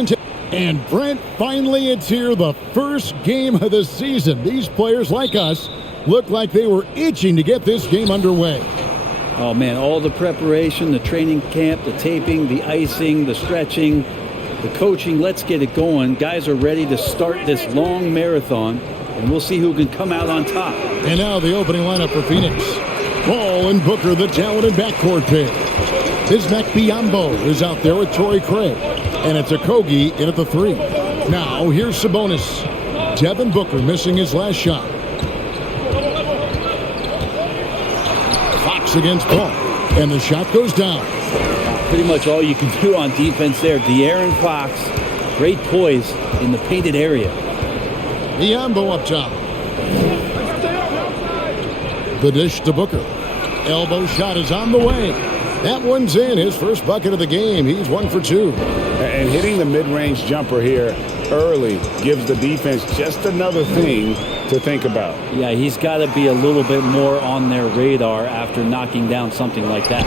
And Brent, finally it's here, the first game of the season. These players, like us, look like they were itching to get this game underway. Oh man, all the preparation, the training camp, the taping, the icing, the stretching, the coaching, let's get it going. Guys are ready to start this long marathon, and we'll see who can come out on top. And now the opening lineup for Phoenix. Ball and Booker, the talented backcourt pair. Bismack Biyombo is out there with Torrey Craig. And it's Okogie in at the 3. Now here's Sabonis. Devin Booker missing his last shot. Fox against Paul. And the shot goes down. Pretty much all you can do on defense there. De'Aaron Fox, great poise in the painted area. Biyombo up top. The dish to Booker. Elbow shot is on the way. That one's in. His first bucket of the game. He's 1 for 2. And hitting the mid-range jumper here early gives the defense just another thing to think about. Yeah, he's got to be a little bit more on their radar after knocking down something like that.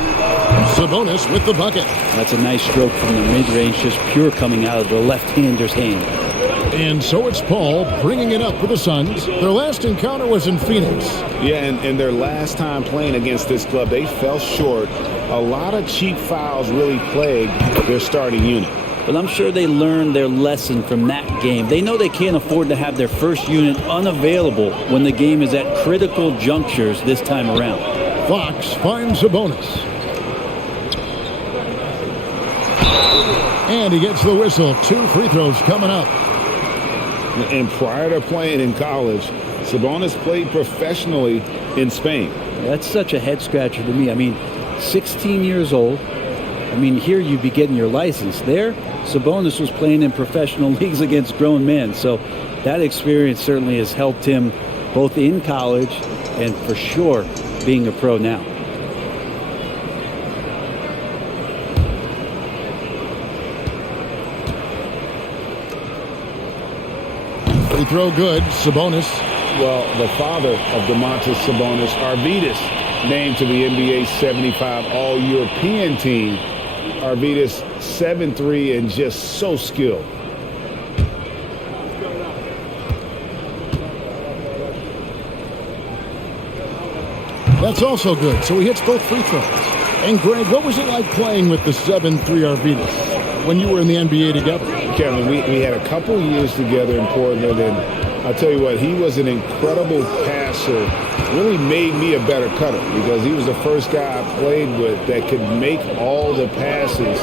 Sabonis with the bucket. That's a nice stroke from the mid-range, just pure coming out of the left-hander's hand. And so it's Paul bringing it up for the Suns. Their last encounter was in Phoenix. Yeah, and their last time playing against this club, they fell short. A lot of cheap fouls really plagued their starting unit. But I'm sure they learned their lesson from that game. They know they can't afford to have their first unit unavailable when the game is at critical junctures this time around. Fox finds Sabonis. And he gets the whistle. 2 free throws coming up. And prior to playing in college, Sabonis played professionally in Spain. That's such a head-scratcher to me. I mean, 16 years old. I mean, here you'd be getting your license. There, Sabonis was playing in professional leagues against grown men. So that experience certainly has helped him both in college and for sure being a pro now. Free throw good. Sabonis. Well, the father of Domantas Sabonis, Arvydas, named to the NBA 75 All-European team. Arvydas 7'3" and just so skilled. That's also good. So he hits both free throws. And Greg, what was it like playing with the 7'3" Arvydas when you were in the NBA together? Kevin, we had a couple years together in Portland, and I'll tell you what, he was an incredible passer. Really made me a better cutter because he was the first guy I played with that could make all the passes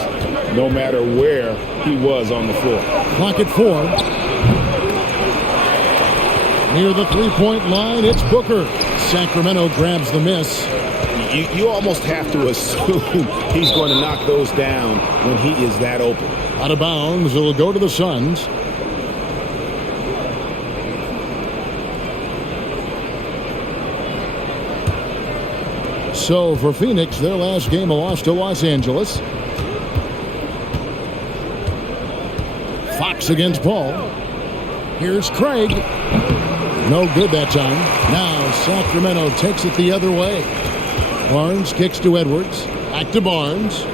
no matter where he was on the floor. Clock at 4. Near the three-point line, it's Booker. Sacramento grabs the miss. You almost have to assume he's going to knock those down when he is that open. Out of bounds, it'll go to the Suns. So for Phoenix, their last game, a loss to Los Angeles. Fox against Paul. Here's Craig. No good that time. Now Sacramento takes it the other way. Barnes kicks to Edwards. Back to Barnes.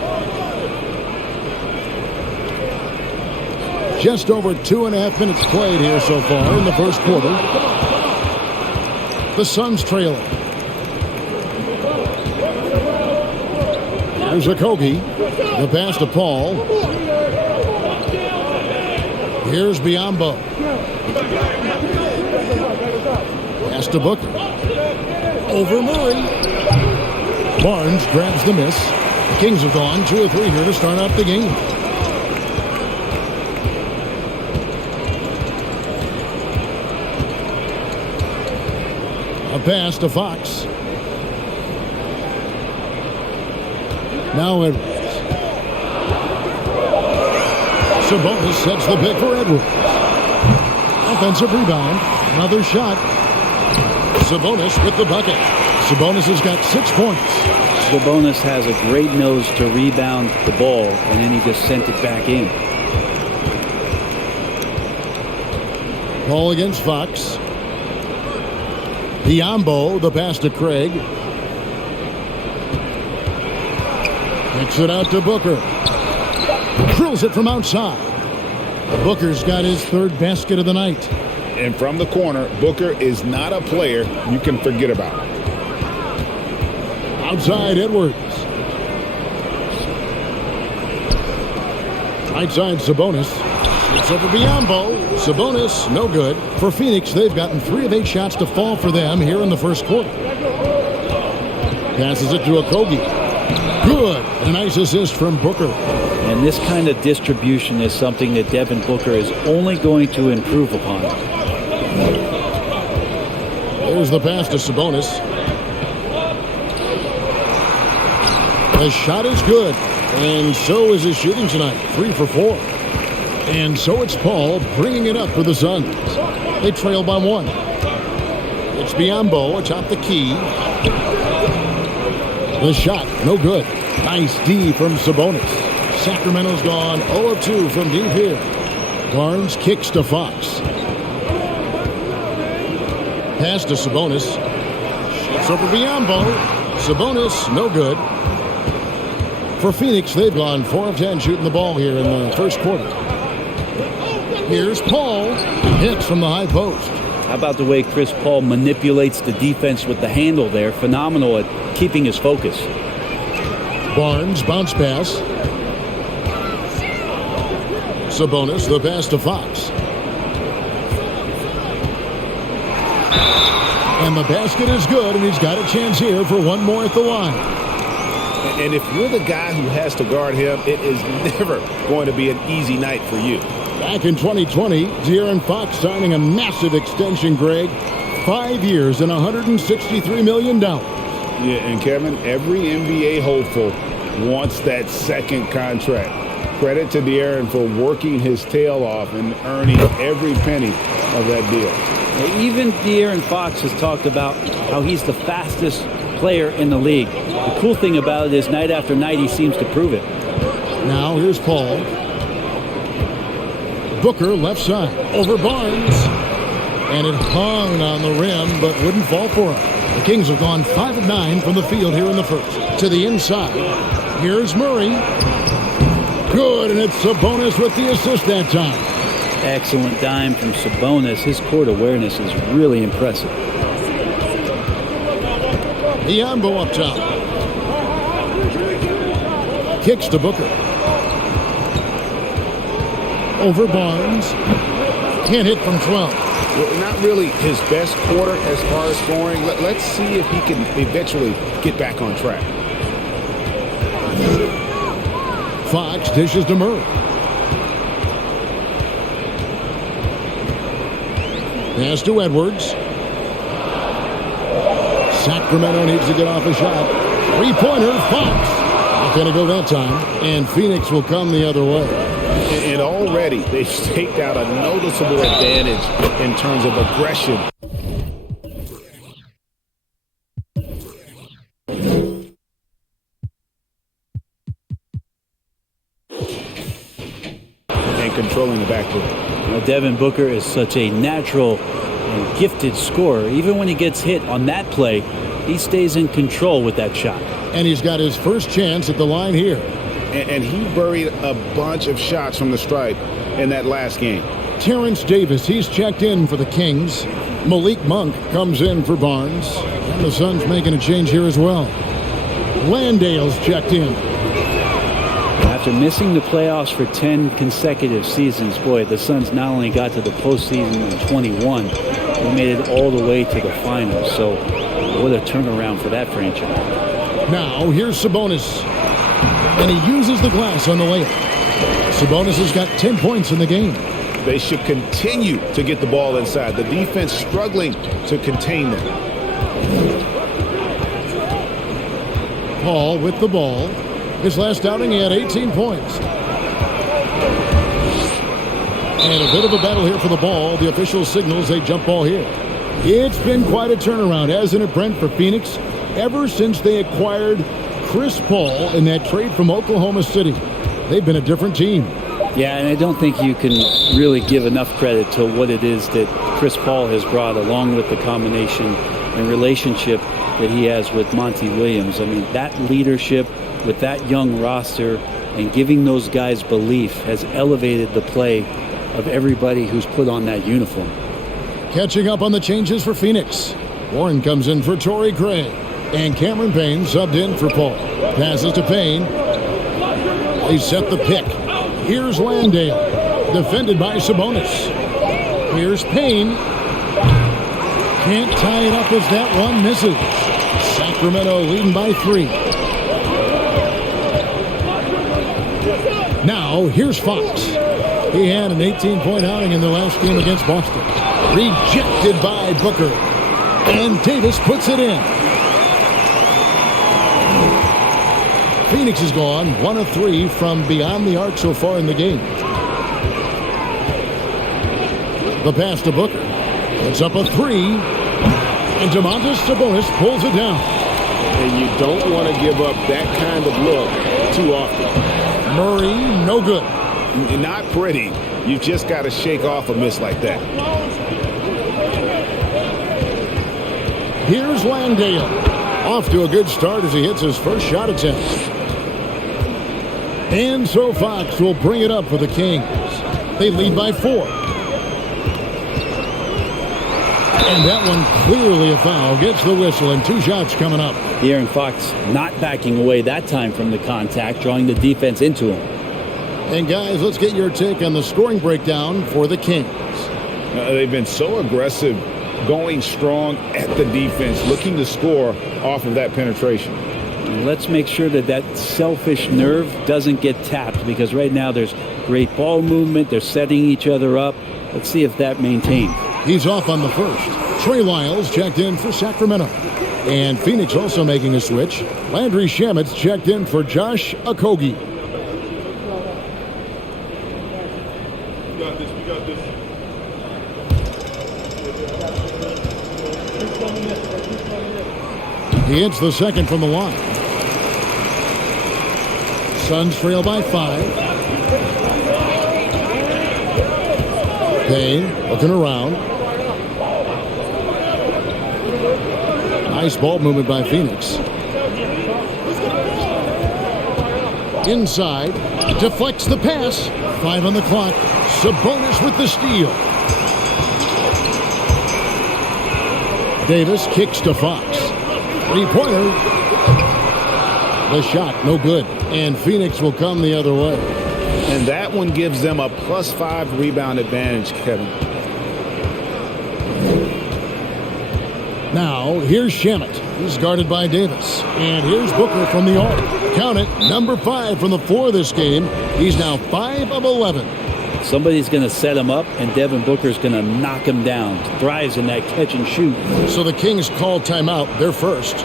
Just over 2.5 minutes played here so far in the first quarter. The Suns trailing. Here's Okogie. The pass to Paul. Here's Biyombo. Pass to Booker. Over Murray. Barnes grabs the miss. The Kings have gone 2 or 3 here to start out the game. A pass to Fox. Now Edwards. Sabonis sets the pick for Edwards. Offensive rebound. Another shot. Sabonis with the bucket. Sabonis has got 6 points. Sabonis has a great nose to rebound the ball, and then he just sent it back in. Ball against Fox. Biyombo, the pass to Craig. Kicks it out to Booker. Drills it from outside. Booker's got his third basket of the night. And from the corner, Booker is not a player you can forget about. Outside Edwards. Right side Sabonis. It's over Biombo. Sabonis, no good. For Phoenix, they've gotten 3 of 8 shots to fall for them here in the first quarter. Passes it to Okogie. Good. A nice assist from Booker. And this kind of distribution is something that Devin Booker is only going to improve upon. There's the pass to Sabonis. The shot is good. And so is his shooting tonight. 3 for 4. And so it's Paul bringing it up for the Suns. They trail by 1. It's Biombo atop the key. The shot, no good. Nice D from Sabonis. Sacramento's gone 0 of 2 from deep here. Barnes kicks to Fox. Pass to Sabonis. It's over Biombo. Sabonis, no good. For Phoenix, they've gone 4 of 10 shooting the ball here in the first quarter. Here's Paul. Hits from the high post. How about the way Chris Paul manipulates the defense with the handle there? Phenomenal at keeping his focus. Barnes, bounce pass. Sabonis, the pass to Fox. And the basket is good, and he's got a chance here for one more at the line. And if you're the guy who has to guard him, it is never going to be an easy night for you. Back in 2020, De'Aaron Fox signing a massive extension, Greg. 5 years and $163 million. Yeah, and Kevin, every NBA hopeful wants that second contract. Credit to De'Aaron for working his tail off and earning every penny of that deal. Even De'Aaron Fox has talked about how he's the fastest player in the league. The cool thing about it is night after night he seems to prove it. Now here's Paul. Booker left side over Barnes. And it hung on the rim but wouldn't fall for him. The Kings have gone 5 of 9 from the field here in the first. To the inside. Here's Murray. Good, and it's Sabonis with the assist that time. Excellent dime from Sabonis. His court awareness is really impressive. Biombo up top. Kicks to Booker. Over Barnes. Can't hit from 12. Well, not really his best quarter as far as scoring. Let's see if he can eventually get back on track. Fox dishes to Murray. Pass to Edwards. Sacramento needs to get off a shot. 3-pointer, Fox. Not going to go that time. And Phoenix will come the other way. And already they've staked out a noticeable advantage in terms of aggression. And controlling the backcourt. Devin Booker is such a natural and gifted scorer. Even when he gets hit on that play, he stays in control with that shot. And he's got his first chance at the line here. And he buried a bunch of shots from the stripe in that last game. Terrence Davis, he's checked in for the Kings. Malik Monk comes in for Barnes. And the Suns making a change here as well. Landale's checked in. After missing the playoffs for 10 consecutive seasons, boy, the Suns not only got to the postseason in 21, they made it all the way to the finals. So what a turnaround for that franchise. Now, here's Sabonis. And he uses the glass on the layup. Sabonis has got 10 points in the game. They should continue to get the ball inside. The defense struggling to contain them. Paul with the ball. His last outing, he had 18 points. And a bit of a battle here for the ball. The official signals a jump ball here. It's been quite a turnaround, hasn't it, Brent, for Phoenix? Ever since they acquired Chris Paul in that trade from Oklahoma City, they've been a different team. Yeah, and I don't think you can really give enough credit to what it is that Chris Paul has brought, along with the combination and relationship that he has with Monty Williams. I mean, that leadership with that young roster and giving those guys belief has elevated the play of everybody who's put on that uniform. Catching up on the changes for Phoenix. Warren comes in for Torrey Craig. And Cameron Payne subbed in for Paul. Passes to Payne. They set the pick. Here's Landale. Defended by Sabonis. Here's Payne. Can't tie it up as that one misses. Sacramento leading by 3. Now, here's Fox. He had an 18-point outing in the last game against Boston. Rejected by Booker. And Davis puts it in. Phoenix is gone 1 of 3 from beyond the arc so far in the game. The pass to Booker. It's up a 3. And Domantas Sabonis pulls it down. And you don't want to give up that kind of look too often. Murray, no good. Not pretty. You just got to shake off a miss like that. Here's Landale. Off to a good start as he hits his first shot attempt. And so Fox will bring it up for the Kings. They lead by 4. And that one clearly a foul. Gets the whistle and 2 shots coming up. De'Aaron Fox not backing away that time from the contact, drawing the defense into him. And guys, let's get your take on the scoring breakdown for the Kings. They've been so aggressive, going strong at the defense, looking to score off of that penetration. Let's make sure that that selfish nerve doesn't get tapped, because right now there's great ball movement. They're setting each other up. Let's see if that maintains. He's off on the first. Trey Lyles checked in for Sacramento. And Phoenix also making a switch. Landry Shamit's checked in for Josh Okogie. We got this. He hits the second from the line. Suns trail by 5. Payne looking around. Nice ball movement by Phoenix. Inside. Deflects the pass. 5 on the clock. Sabonis with the steal. Davis kicks to Fox. 3-pointer. The shot, no good. And Phoenix will come the other way. And that one gives them a +5 rebound advantage, Kevin. Now, here's Shamet. He's guarded by Davis. And here's Booker from the arc. Count it, number 5 from the floor this game. He's now 5 of 11. Somebody's going to set him up, and Devin Booker's going to knock him down. Thrives in that catch and shoot. So the Kings call timeout. They're first.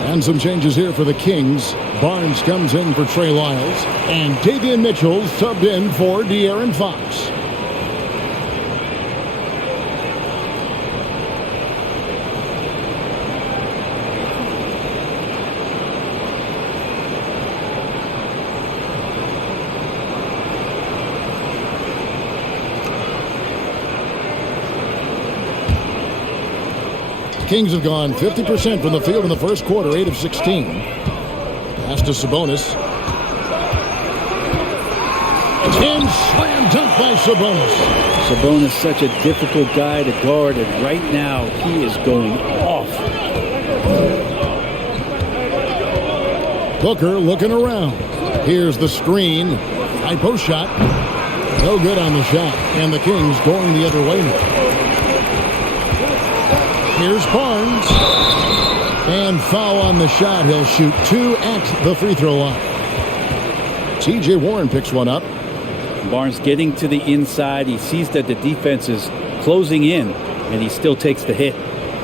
And some changes here for the Kings. Barnes comes in for Trey Lyles. And Davion Mitchell subbed in for De'Aaron Fox. Kings have gone 50% from the field in the first quarter, 8 of 16. Pass to Sabonis. And slam dunk by Sabonis. Sabonis, such a difficult guy to guard, and right now he is going off. Booker looking around. Here's the screen. High post shot. No good on the shot. And the Kings going the other way now. Here's Barnes. And foul on the shot. He'll shoot 2 at the free throw line. T.J. Warren picks one up. Barnes getting to the inside. He sees that the defense is closing in, and he still takes the hit.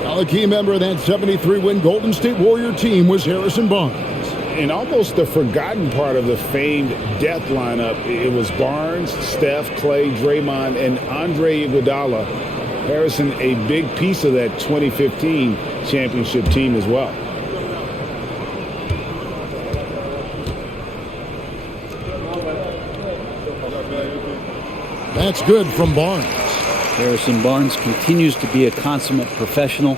Now a key member of that 73-win Golden State Warrior team was Harrison Barnes. And almost the forgotten part of the famed death lineup, it was Barnes, Steph, Clay, Draymond, and Andre Iguodala. Harrison, a big piece of that 2015 championship team as well. That's good from Barnes. Harrison Barnes continues to be a consummate professional.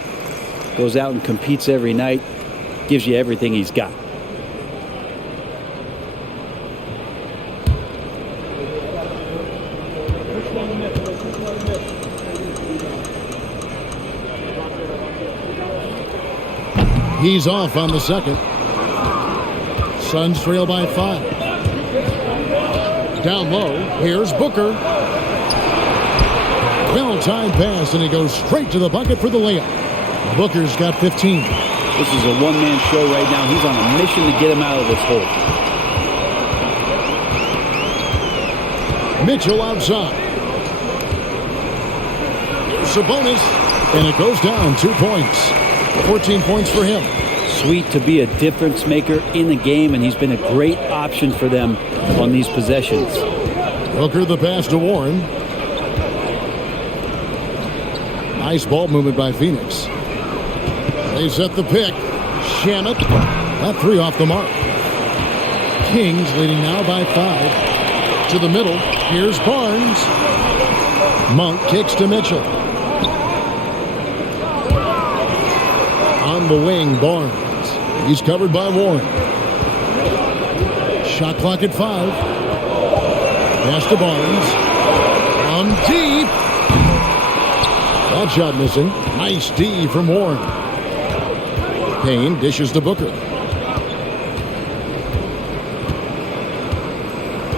Goes out and competes every night. Gives you everything he's got. He's off on the second. Suns trail by 5. Down low, here's Booker. Well-timed pass, and he goes straight to the bucket for the layup. Booker's got 15. This is a one-man show right now. He's on a mission to get him out of this hole. Mitchell outside. Here's Sabonis, and it goes down 2 points. 14 points for him. Sweet to be a difference maker in the game, and he's been a great option for them on these possessions. Booker the pass to Warren. Nice ball movement by Phoenix. They set the pick. Shamet. That 3 off the mark. Kings leading now by 5. To the middle. Here's Barnes. Monk kicks to Mitchell. On the wing, Barnes. He's covered by Warren. Shot clock at 5. Pass to Barnes. On deep. That shot missing. Nice D from Warren. Payne dishes to Booker.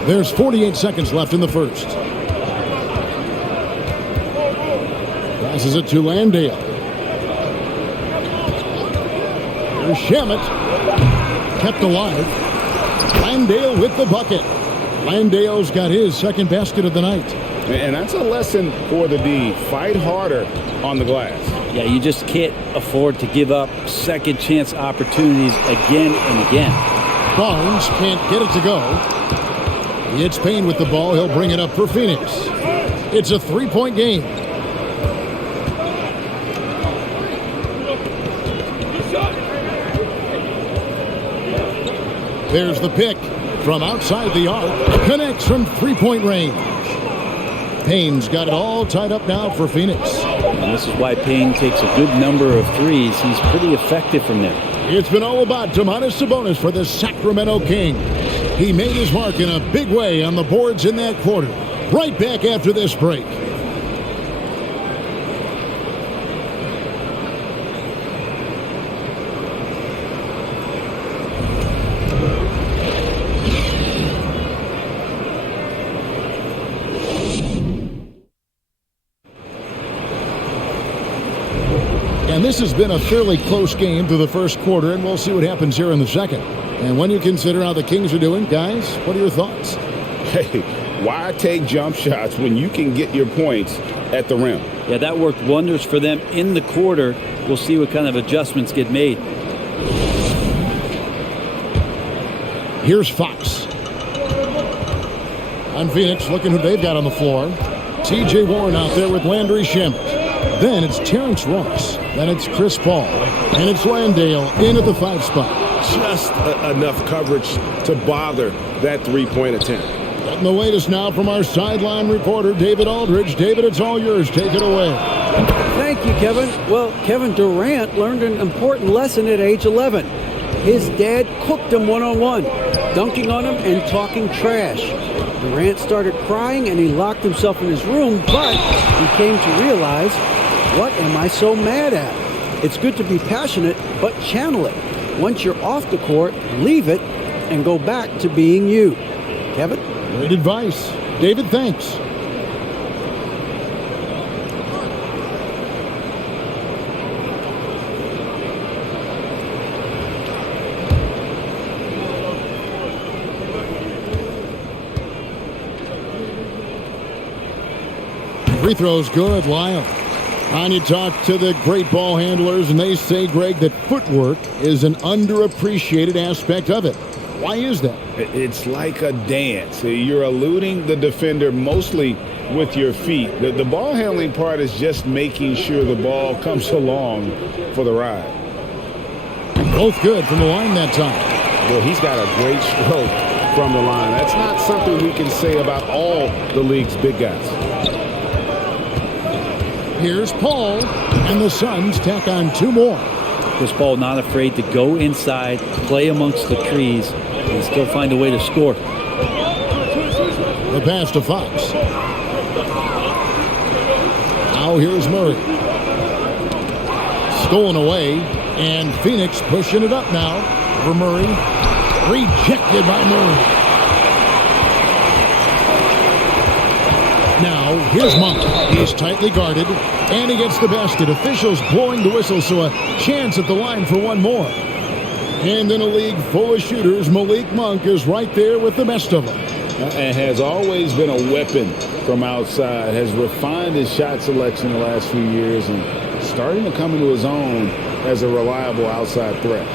There's 48 seconds left in the first. Passes it to Landale. Here's Shamet. Kept alive. Landale with the bucket. Landale's got his second basket of the night. And that's a lesson for the D. Fight harder on the glass. Yeah, you just can't afford to give up second chance opportunities again and again. Barnes can't get it to go. It's Payne with the ball. He'll bring it up for Phoenix. It's a 3-point game. There's the pick from outside the arc. Connects from 3-point range. Payne's got it all tied up now for Phoenix. And this is why Payne takes a good number of threes. He's pretty effective from there. It's been all about Domantas Sabonis for the Sacramento Kings. He made his mark in a big way on the boards in that quarter. Right back after this break. And this has been a fairly close game through the first quarter, and we'll see what happens here in the second. And when you consider how the Kings are doing, guys, what are your thoughts? Hey, why take jump shots when you can get your points at the rim? Yeah, that worked wonders for them in the quarter. We'll see what kind of adjustments get made. Here's Fox. On Phoenix, looking who they've got on the floor. T.J. Warren out there with Landry Shamet. Then it's Terrence Ross. Then it's Chris Paul. And it's Landale in at the 5 spot. Just enough coverage to bother that three-point attempt. Getting the latest now from our sideline reporter, David Aldridge. David, it's all yours. Take it away. Thank you, Kevin. Well, Kevin Durant learned an important lesson at age 11. His dad cooked him one-on-one, dunking on him and talking trash. Durant started crying and he locked himself in his room, but he came to realize, what am I so mad at? It's good to be passionate, but channel it. Once you're off the court, leave it and go back to being you. Kevin? Great advice. David, thanks. Free throw's good, Lyle. And you talk to the great ball handlers, and they say, Greg, that footwork is an underappreciated aspect of it. Why is that? It's like a dance. You're eluding the defender mostly with your feet. The ball handling part is just making sure the ball comes along for the ride. Both good from the line that time. Well, he's got a great stroke from the line. That's not something we can say about all the league's big guys. Here's Paul, and the Suns tack on 2 more. Chris Paul not afraid to go inside, play amongst the trees, and still find a way to score. The pass to Fox. Now here's Murray. Stolen away, and Phoenix pushing it up now for Murray. Rejected by Murray. Now, here's Monk. He's tightly guarded, and he gets the basket. Officials blowing the whistle, so a chance at the line for one more. And in a league full of shooters, Malik Monk is right there with the best of them. And has always been a weapon from outside, has refined his shot selection the last few years, and starting to come into his own as a reliable outside threat.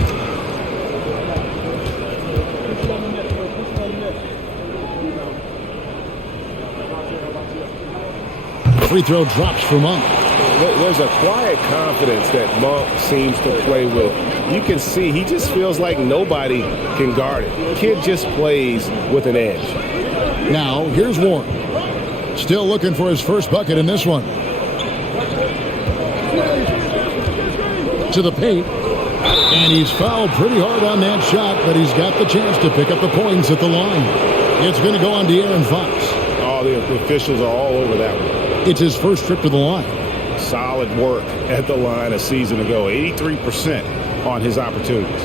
Free throw drops for Monk. There's a quiet confidence that Monk seems to play with. You can see he just feels like nobody can guard it. Kid just plays with an edge. Now, here's Warren. Still looking for his first bucket in this one. To the paint. And he's fouled pretty hard on that shot, but he's got the chance to pick up the points at the line. It's going to go on De'Aaron Fox. Oh, the officials are all over that one. It's his first trip to the line. Solid work at the line a season ago. 83% on his opportunities.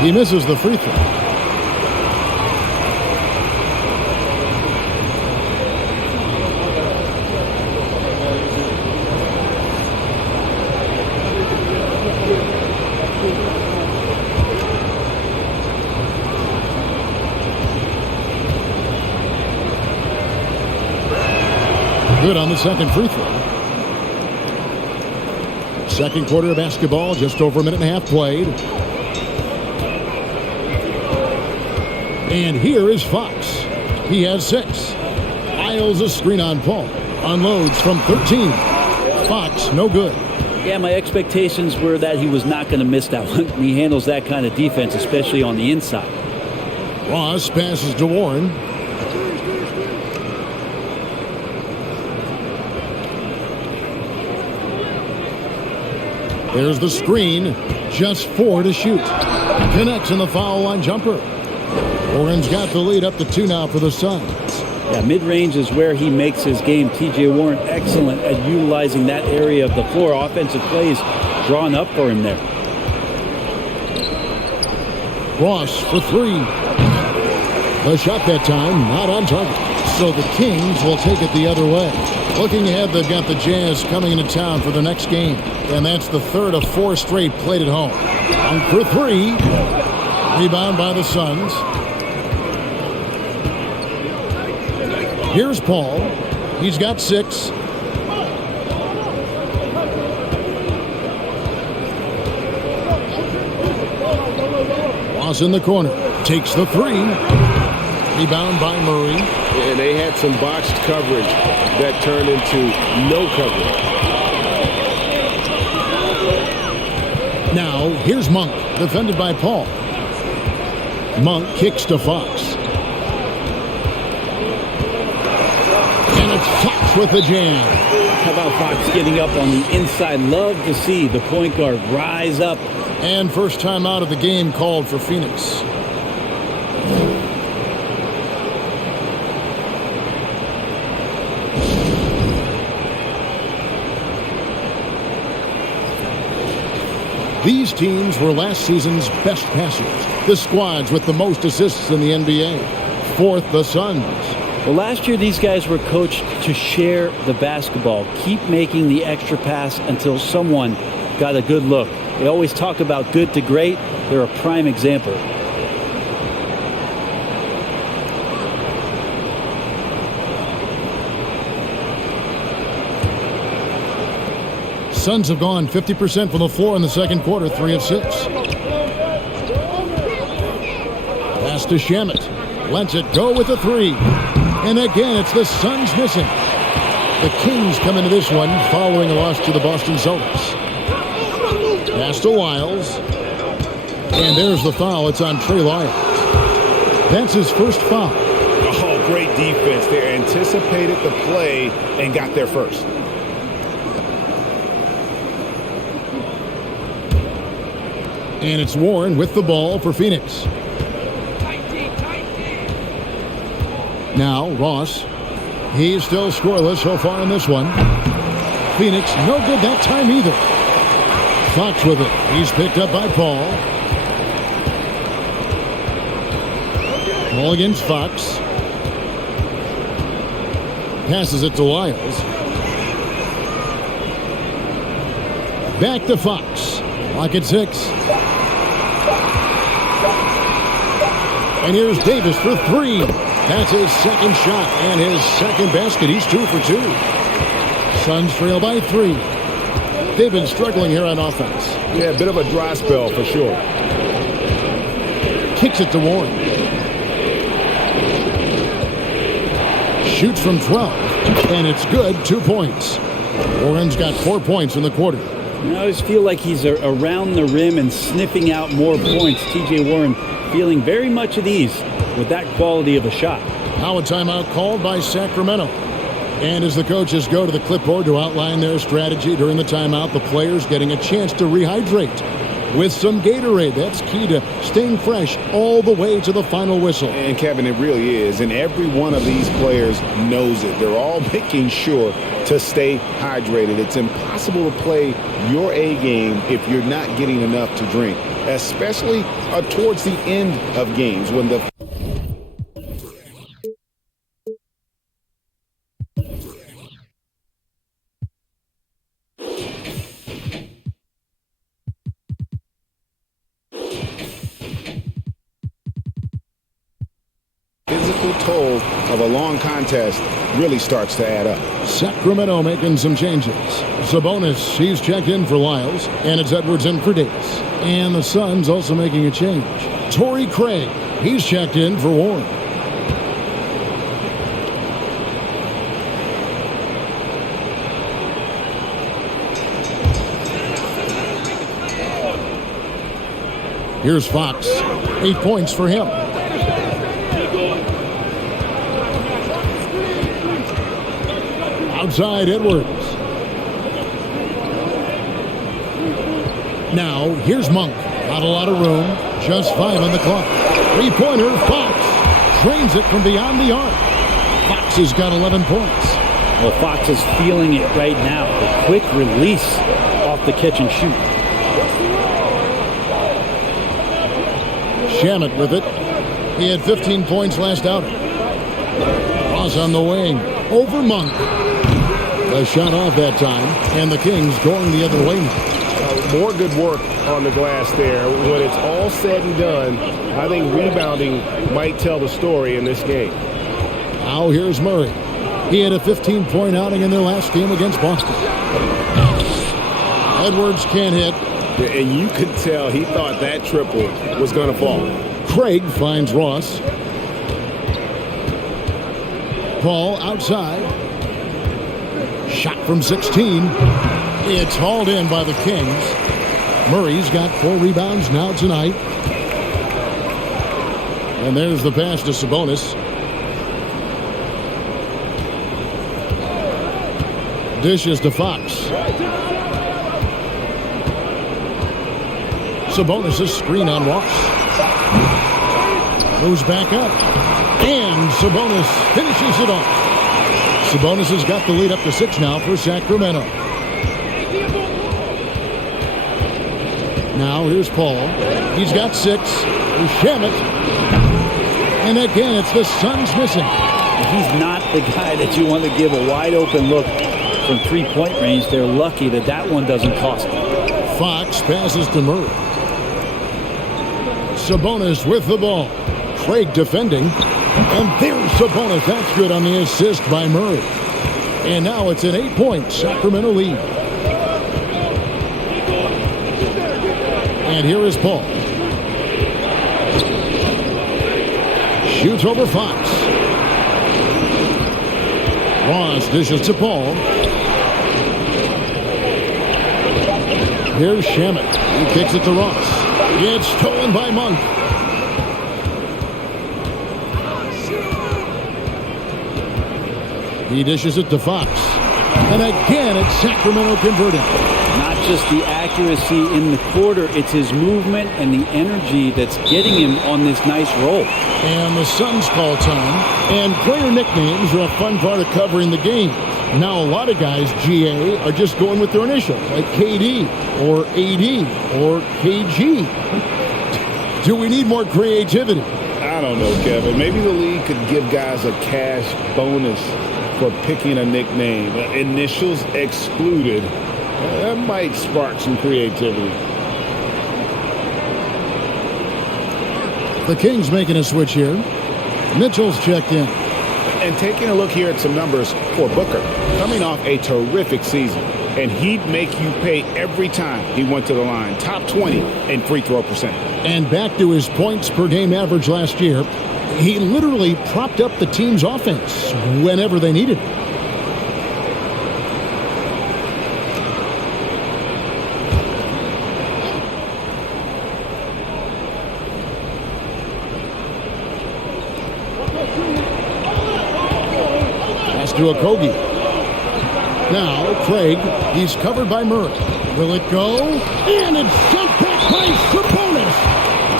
He misses the free throw. Good on the second free throw. Second quarter of basketball, just over a minute and a half played. And here is Fox. He has 6. Isles a screen on Paul. Unloads from 13. Fox, no good. Yeah, my expectations were that he was not going to miss that one. He handles that kind of defense, especially on the inside. Ross passes to Warren. There's the screen. Just 4 to shoot. Connects in the foul line jumper. Warren's got the lead up to 2 now for the Suns. Yeah, mid-range is where he makes his game. T.J. Warren excellent at utilizing that area of the floor. Offensive plays drawn up for him there. Ross for 3. The shot that time not on target. So the Kings will take it the other way. Looking ahead, they've got the Jazz coming into town for the next game. And that's the third of 4 straight played at home. On for 3. Rebound by the Suns. Here's Paul. He's got 6. Ross in the corner. Takes the 3. Rebound by Murray. And they had some botched coverage that turned into no coverage. Now, here's Monk, defended by Paul. Monk kicks to Fox. And it's Fox with the jam. How about Fox getting up on the inside? Love to see the point guard rise up. And first time out of the game called for Phoenix. These teams were last season's best passers. The squads with the most assists in the NBA. Fourth, the Suns. Well, last year these guys were coached to share the basketball. Keep making the extra pass until someone got a good look. They always talk about good to great. They're a prime example. Suns have gone 50% from the floor in the second quarter, 3 of 6. Pass to Shamet. Lets it go with a 3. And again, it's the Suns missing. The Kings come into this one following a loss to the Boston Celtics. Pass to Wiles. And there's the foul. It's on Trey Lyles. That's his first foul. Oh, great defense there. Anticipated the play and got there first. And it's Warren with the ball for Phoenix. Now, Ross. He's still scoreless so far in this one. Phoenix, no good that time either. Fox with it. He's picked up by Paul. Paul against Fox. Passes it to Lyles. Back to Fox. Clock at 6. And here's Davis for 3. That's his second shot and his second basket. He's 2 for 2. Suns trail by 3. They've been struggling here on offense. Yeah, a bit of a dry spell for sure. Kicks it to Warren. Shoots from 12. And it's good. 2 points. Warren's got 4 points in the quarter. I always feel like he's around the rim and sniffing out more points. T.J. Warren feeling very much at ease with that quality of a shot. Now a timeout called by Sacramento. And as the coaches go to the clipboard to outline their strategy during the timeout, the players getting a chance to rehydrate with some Gatorade. That's key to staying fresh all the way to the final whistle. And Kevin, it really is. And every one of these players knows it. They're all making sure to stay hydrated. It's impossible to play your A game if you're not getting enough to drink, especially towards the end of games when the physical toll of a long contest really starts to add up. Sacramento making some changes. Sabonis, he's checked in for Lyles, and it's Edwards in for Davis. And the Suns also making a change. Torrey Craig, he's checked in for Warren. Here's Fox. 8 points for him. Outside Edwards. Now, here's Monk. Not a lot of room. Just 5 on the clock. Three-pointer, Fox. Trains it from beyond the arc. Fox has got 11 points. Well, Fox is feeling it right now. The quick release off the catch and shoot. Shamet with it. He had 15 points last outing. Ross on the wing. Over Monk. A shot off that time, and the Kings going the other way now. More good work on the glass there. When it's all said and done, I think rebounding might tell the story in this game. Now here's Murray. He had a 15-point outing in their last game against Boston. Edwards can't hit. And you could tell he thought that triple was going to fall. Craig finds Ross. Paul outside. Shot from 16. It's hauled in by the Kings. Murray's got 4 rebounds now tonight. And there's the pass to Sabonis. Dishes to Fox. Sabonis' screen on Ross. Moves back up. And Sabonis finishes it off. Sabonis has got the lead up to 6 now for Sacramento. Now here's Paul. He's got 6. Here's Shamet. And again, it's the Suns missing. He's not the guy that you want to give a wide open look from 3-point range. They're lucky that that one doesn't cost them. Fox passes to Murray. Sabonis with the ball. Craig defending. And there's Sabonis. That's good on the assist by Murray. And now it's an 8-point Sacramento lead. And here is Paul. Shoots over Fox. Ross dishes to Paul. Here's Shamet. He kicks it to Ross. It's stolen by Monk. He dishes it to Fox. And again, it's Sacramento converting. Not just the accuracy in the quarter, it's his movement and the energy that's getting him on this nice roll. And the Suns call time. And player nicknames are a fun part of covering the game. Now a lot of guys, GA, are just going with their initials, like KD or AD or KG. Do we need more creativity? I don't know, Kevin. Maybe the league could give guys a cash bonus for picking a nickname. Initials excluded. That might spark some creativity. The Kings making a switch here. Mitchell's checked in. And taking a look here at some numbers for Booker, coming off a terrific season, and he'd make you pay every time he went to the line. Top 20 in free throw percent. And back to his points per game average last year, he literally propped up the team's offense whenever they needed it. To Okogie. Now Craig, he's covered by Murray. Will it go? And it's sent back by Sabonis.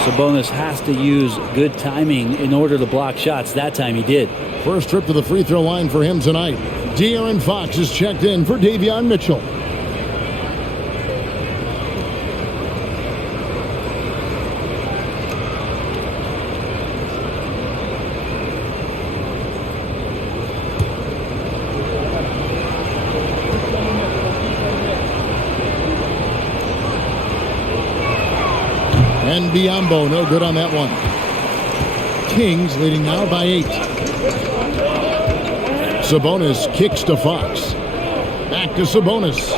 Sabonis has to use good timing in order to block shots. That time he did. First trip to the free throw line for him tonight. De'Aaron Fox is checked in for Davion Mitchell. And Biyombo, no good on that one. Kings leading now by 8. Sabonis kicks to Fox. Back to Sabonis.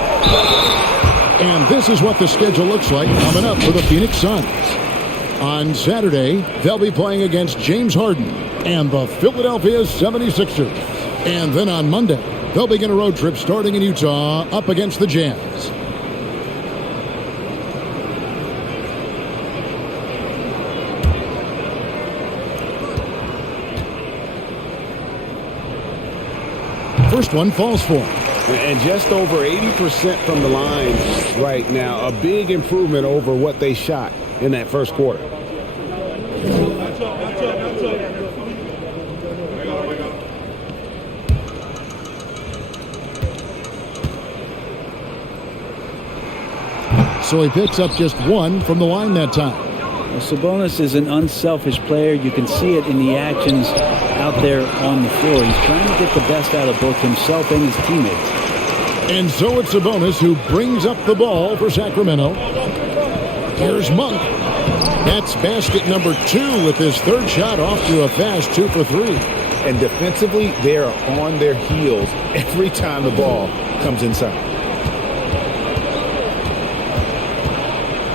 And this is what the schedule looks like coming up for the Phoenix Suns. On Saturday, they'll be playing against James Harden and the Philadelphia 76ers. And then on Monday, they'll begin a road trip starting in Utah up against the Jazz. First one falls for him. And just over 80% from the line right now. A big improvement over what they shot in that first quarter. So he picks up just 1 from the line that time. Well, Sabonis is an unselfish player. You can see it in the actions out there on the floor. He's trying to get the best out of both himself and his teammates. And so it's Sabonis who brings up the ball for Sacramento. Here's Monk. That's basket number 2 with his third shot off to a fast 2 for 3. And defensively, they are on their heels every time the ball comes inside.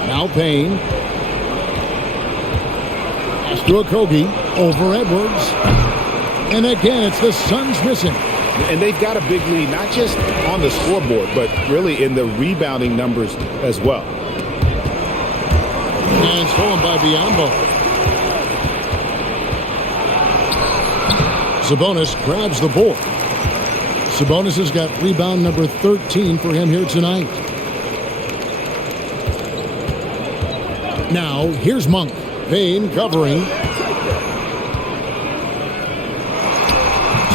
Now Payne. Pass to Okogie. Over Edwards. And again, it's the Suns missing. And they've got a big lead, not just on the scoreboard, but really in the rebounding numbers as well. And stolen by Biyombo. Sabonis grabs the board. Sabonis has got rebound number 13 for him here tonight. Now, here's Monk. Payne covering.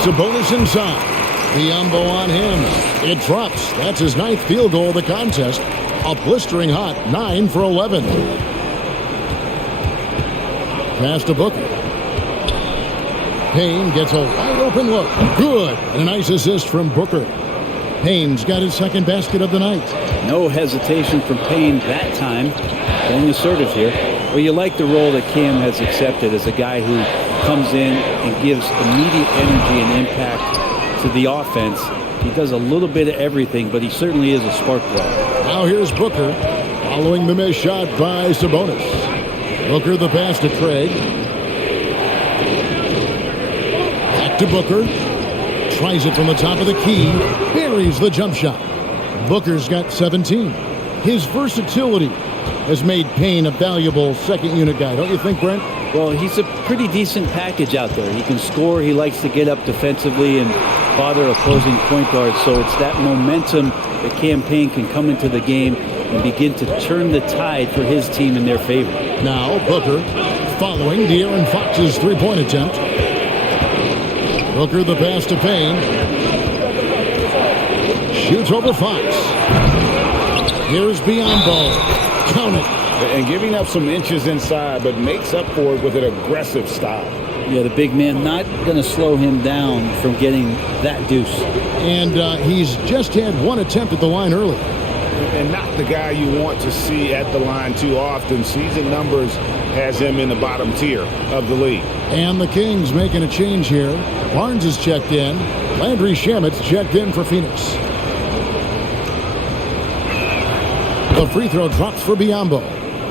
Sabonis inside. Biyombo on him. It drops. That's his 9th field goal of the contest. A blistering hot 9 for 11. Pass to Booker. Payne gets a wide open look. Good. And a nice assist from Booker. Payne's got his 2nd basket of the night. No hesitation from Payne that time. Being assertive here. Well, you like the role that Cam has accepted as a guy who comes in and gives immediate energy and impact to the offense. He does a little bit of everything, but he certainly is a spark plug. Now here's Booker following the missed shot by Sabonis. Booker the pass to Craig. Back to Booker. Tries it from the top of the key. Buries the jump shot. Booker's got 17. His versatility has made Payne a valuable second unit guy. Don't you think, Brent? Well, he's a pretty decent package out there. He can score. He likes to get up defensively and bother opposing point guards. So it's that momentum that Cam Payne can come into the game and begin to turn the tide for his team in their favor. Now Booker following De'Aaron Fox's three-point attempt. Booker the pass to Payne. Shoots over Fox. Here's Biyombo. Count it. And giving up some inches inside, but makes up for it with an aggressive style. Yeah, the big man not going to slow him down from getting that deuce. And he's just had 1 attempt at the line early. And not the guy you want to see at the line too often. Season numbers has him in the bottom tier of the league. And the Kings making a change here. Barnes is checked in. Landry Shamit's checked in for Phoenix. The free throw drops for Biyombo.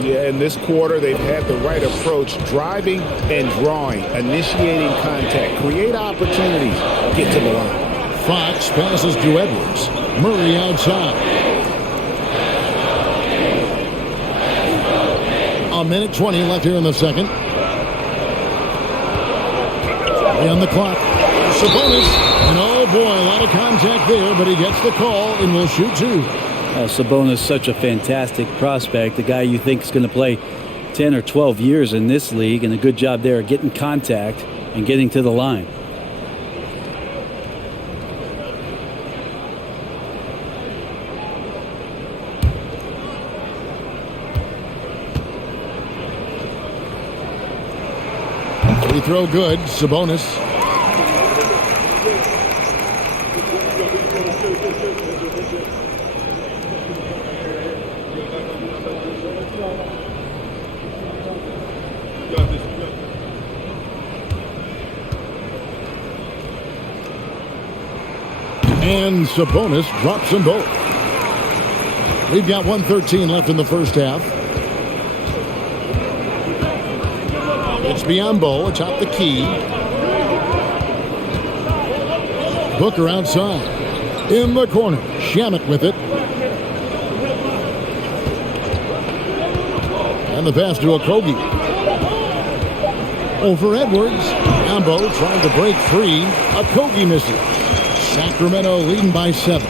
Yeah, in this quarter, they've had the right approach, driving and drawing, initiating contact, create opportunities, get to the line. Fox passes to Edwards. Murray outside. 1:20 left here in the second. On the clock. Sabonis. And oh boy, a lot of contact there, but he gets the call and will shoot 2. Sabonis, such a fantastic prospect, a guy you think is going to play 10 or 12 years in this league, and a good job there getting contact and getting to the line. Free throw good. Sabonis. And Sabonis drops them both. We've got 1:13 left in the first half. It's Biyombo atop the key. Booker outside. In the corner. Shamet with it. And the pass to Okogie. Over Edwards. Biyombo trying to break free. Okogie misses. Sacramento leading by 7.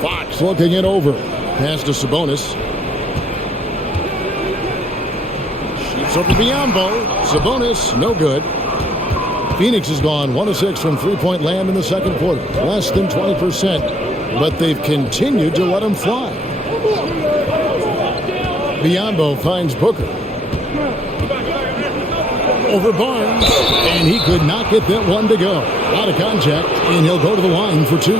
Fox looking it over. Pass to Sabonis. Shoots over Biyombo. Sabonis, no good. Phoenix has gone 1 of 6 from three-point land in the second quarter. Less than 20%, but they've continued to let him fly. Biyombo finds Booker. Over Barnes, and he could not get that one to go. Out of contact, and he'll go to the line for 2.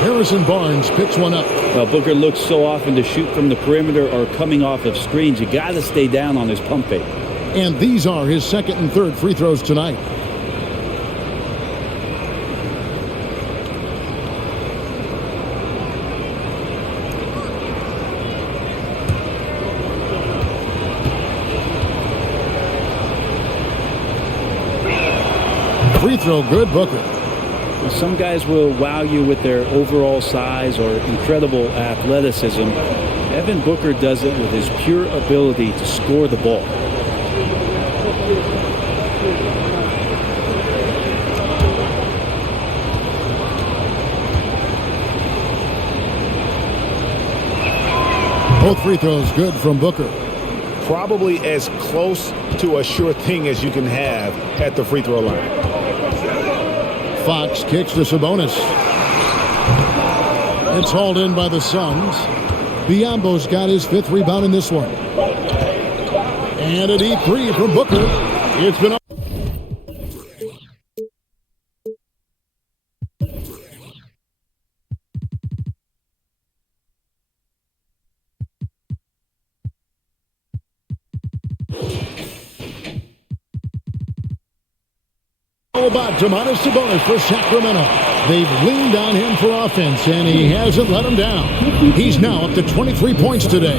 Harrison Barnes picks one up. Well, Booker looks so often to shoot from the perimeter or coming off of screens. You got to stay down on his pump fake. And these are his second and third free throws tonight. Free throw good, Booker. Some guys will wow you with their overall size or incredible athleticism. Devin Booker does it with his pure ability to score the ball. Both free throws good from Booker. Probably as close to a sure thing as you can have at the free throw line. Fox kicks to Sabonis. It's hauled in by the Suns. Biyombo's got his 5th rebound in this one. And a deep 3 from Booker. It's been about Domantas Sabonis for Sacramento. They've leaned on him for offense, and he hasn't let them down. He's now up to 23 points today.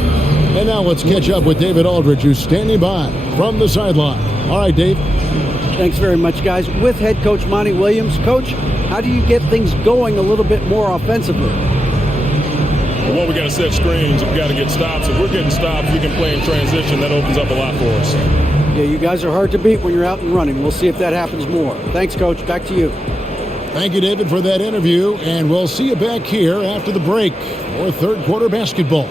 And now let's catch up with David Aldridge, who's standing by from the sideline. All right, Dave. Thanks very much, guys. With head coach Monty Williams. Coach, how do you get things going a little bit more offensively? Well, we got to set screens. We got to get stops. If we're getting stops, we can play in transition. That opens up a lot for us. Yeah, you guys are hard to beat when you're out and running. We'll see if that happens more. Thanks, Coach. Back to you. Thank you, David, for that interview. And we'll see you back here after the break for third quarter basketball.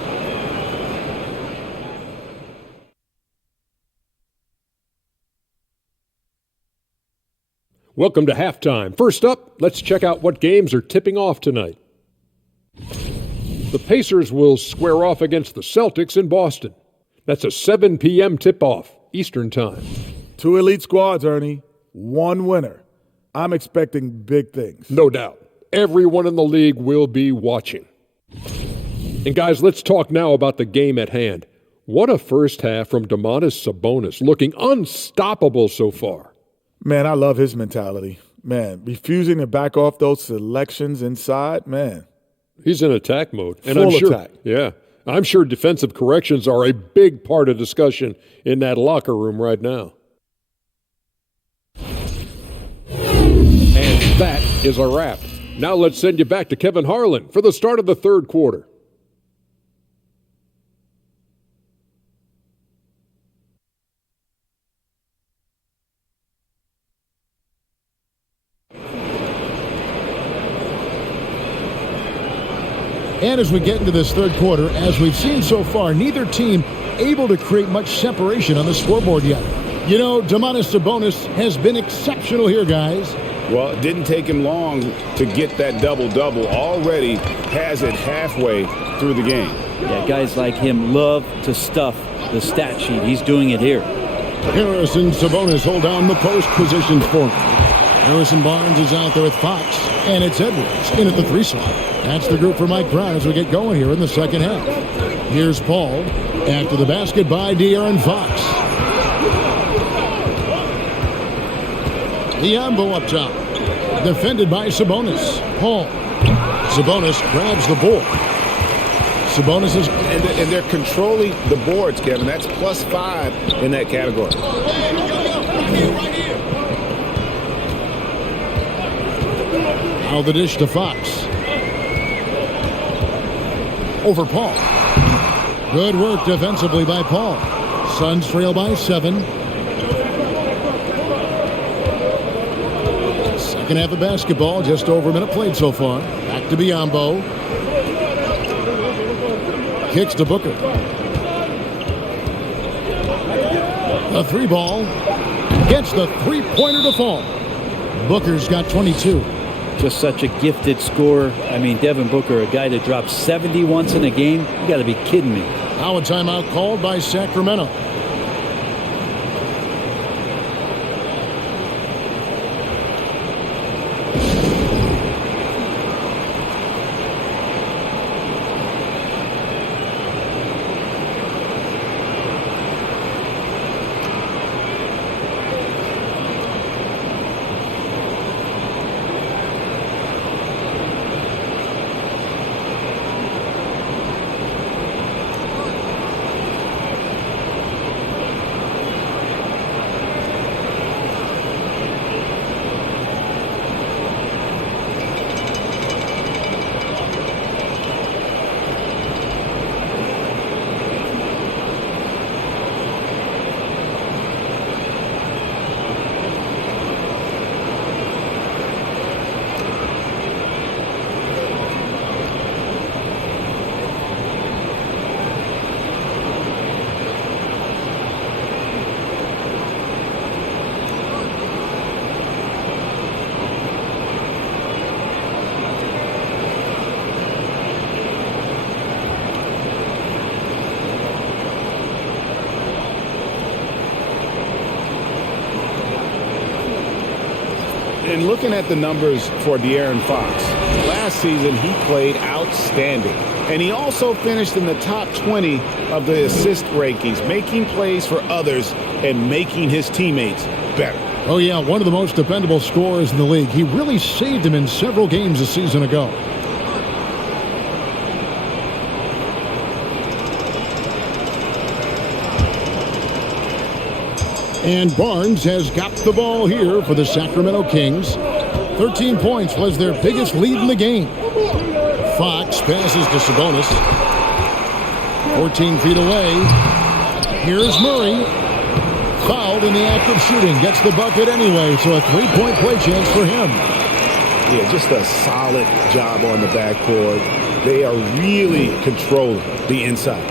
Welcome to halftime. First up, let's check out what games are tipping off tonight. The Pacers will square off against the Celtics in Boston. That's a 7 p.m. tip-off, Eastern Time. 2 elite squads, Ernie. 1 winner. I'm expecting big things. No doubt. Everyone in the league will be watching. And guys, let's talk now about the game at hand. What a first half from Domantas Sabonis, looking unstoppable so far. Man, I love his mentality. Man, refusing to back off those selections inside, man. He's in attack mode. And Full I'm sure, attack. Yeah. I'm sure defensive corrections are a big part of discussion in that locker room right now. And that is a wrap. Now let's send you back to Kevin Harlan for the start of the third quarter. And as we get into this third quarter, as we've seen so far, neither team able to create much separation on the scoreboard yet. You know, Domantas Sabonis has been exceptional here, guys. Well, it didn't take him long to get that double-double. Already has it halfway through the game. Yeah, guys like him love to stuff the stat sheet. He's doing it here. Harris and Sabonis hold down the post positions for him. Harrison Barnes is out there with Fox, and it's Edwards in at the 3 slot. That's the group for Mike Brown as we get going here in the second half. Here's Paul after the basket by De'Aaron Fox. Biyombo up top, defended by Sabonis. Paul. Sabonis grabs the board. Sabonis is... And they're controlling the boards, Kevin. That's +5 in that category. Now the dish to Fox. Over Paul. Good work defensively by Paul. Suns trail by 7. Second half of basketball, just over a minute played so far. Back to Biyombo. Kicks to Booker. The 3 ball. Gets the 3-pointer to fall. Booker's got 22. Just such a gifted scorer. I mean, Devin Booker, a guy that drops 70 once in a game. You got to be kidding me. Now a timeout called by Sacramento. And looking at the numbers for De'Aaron Fox, last season he played outstanding. And he also finished in the top 20 of the assist rankings, making plays for others and making his teammates better. Oh, yeah, one of the most dependable scorers in the league. He really saved him in several games a season ago. And Barnes has got the ball here for the Sacramento Kings. 13 points was their biggest lead in the game. Fox passes to Sabonis. 14 feet away. Here's Murray. Fouled in the act of shooting. Gets the bucket anyway, so a three-point play chance for him. Yeah, just a solid job on the backboard. They are really controlling the inside.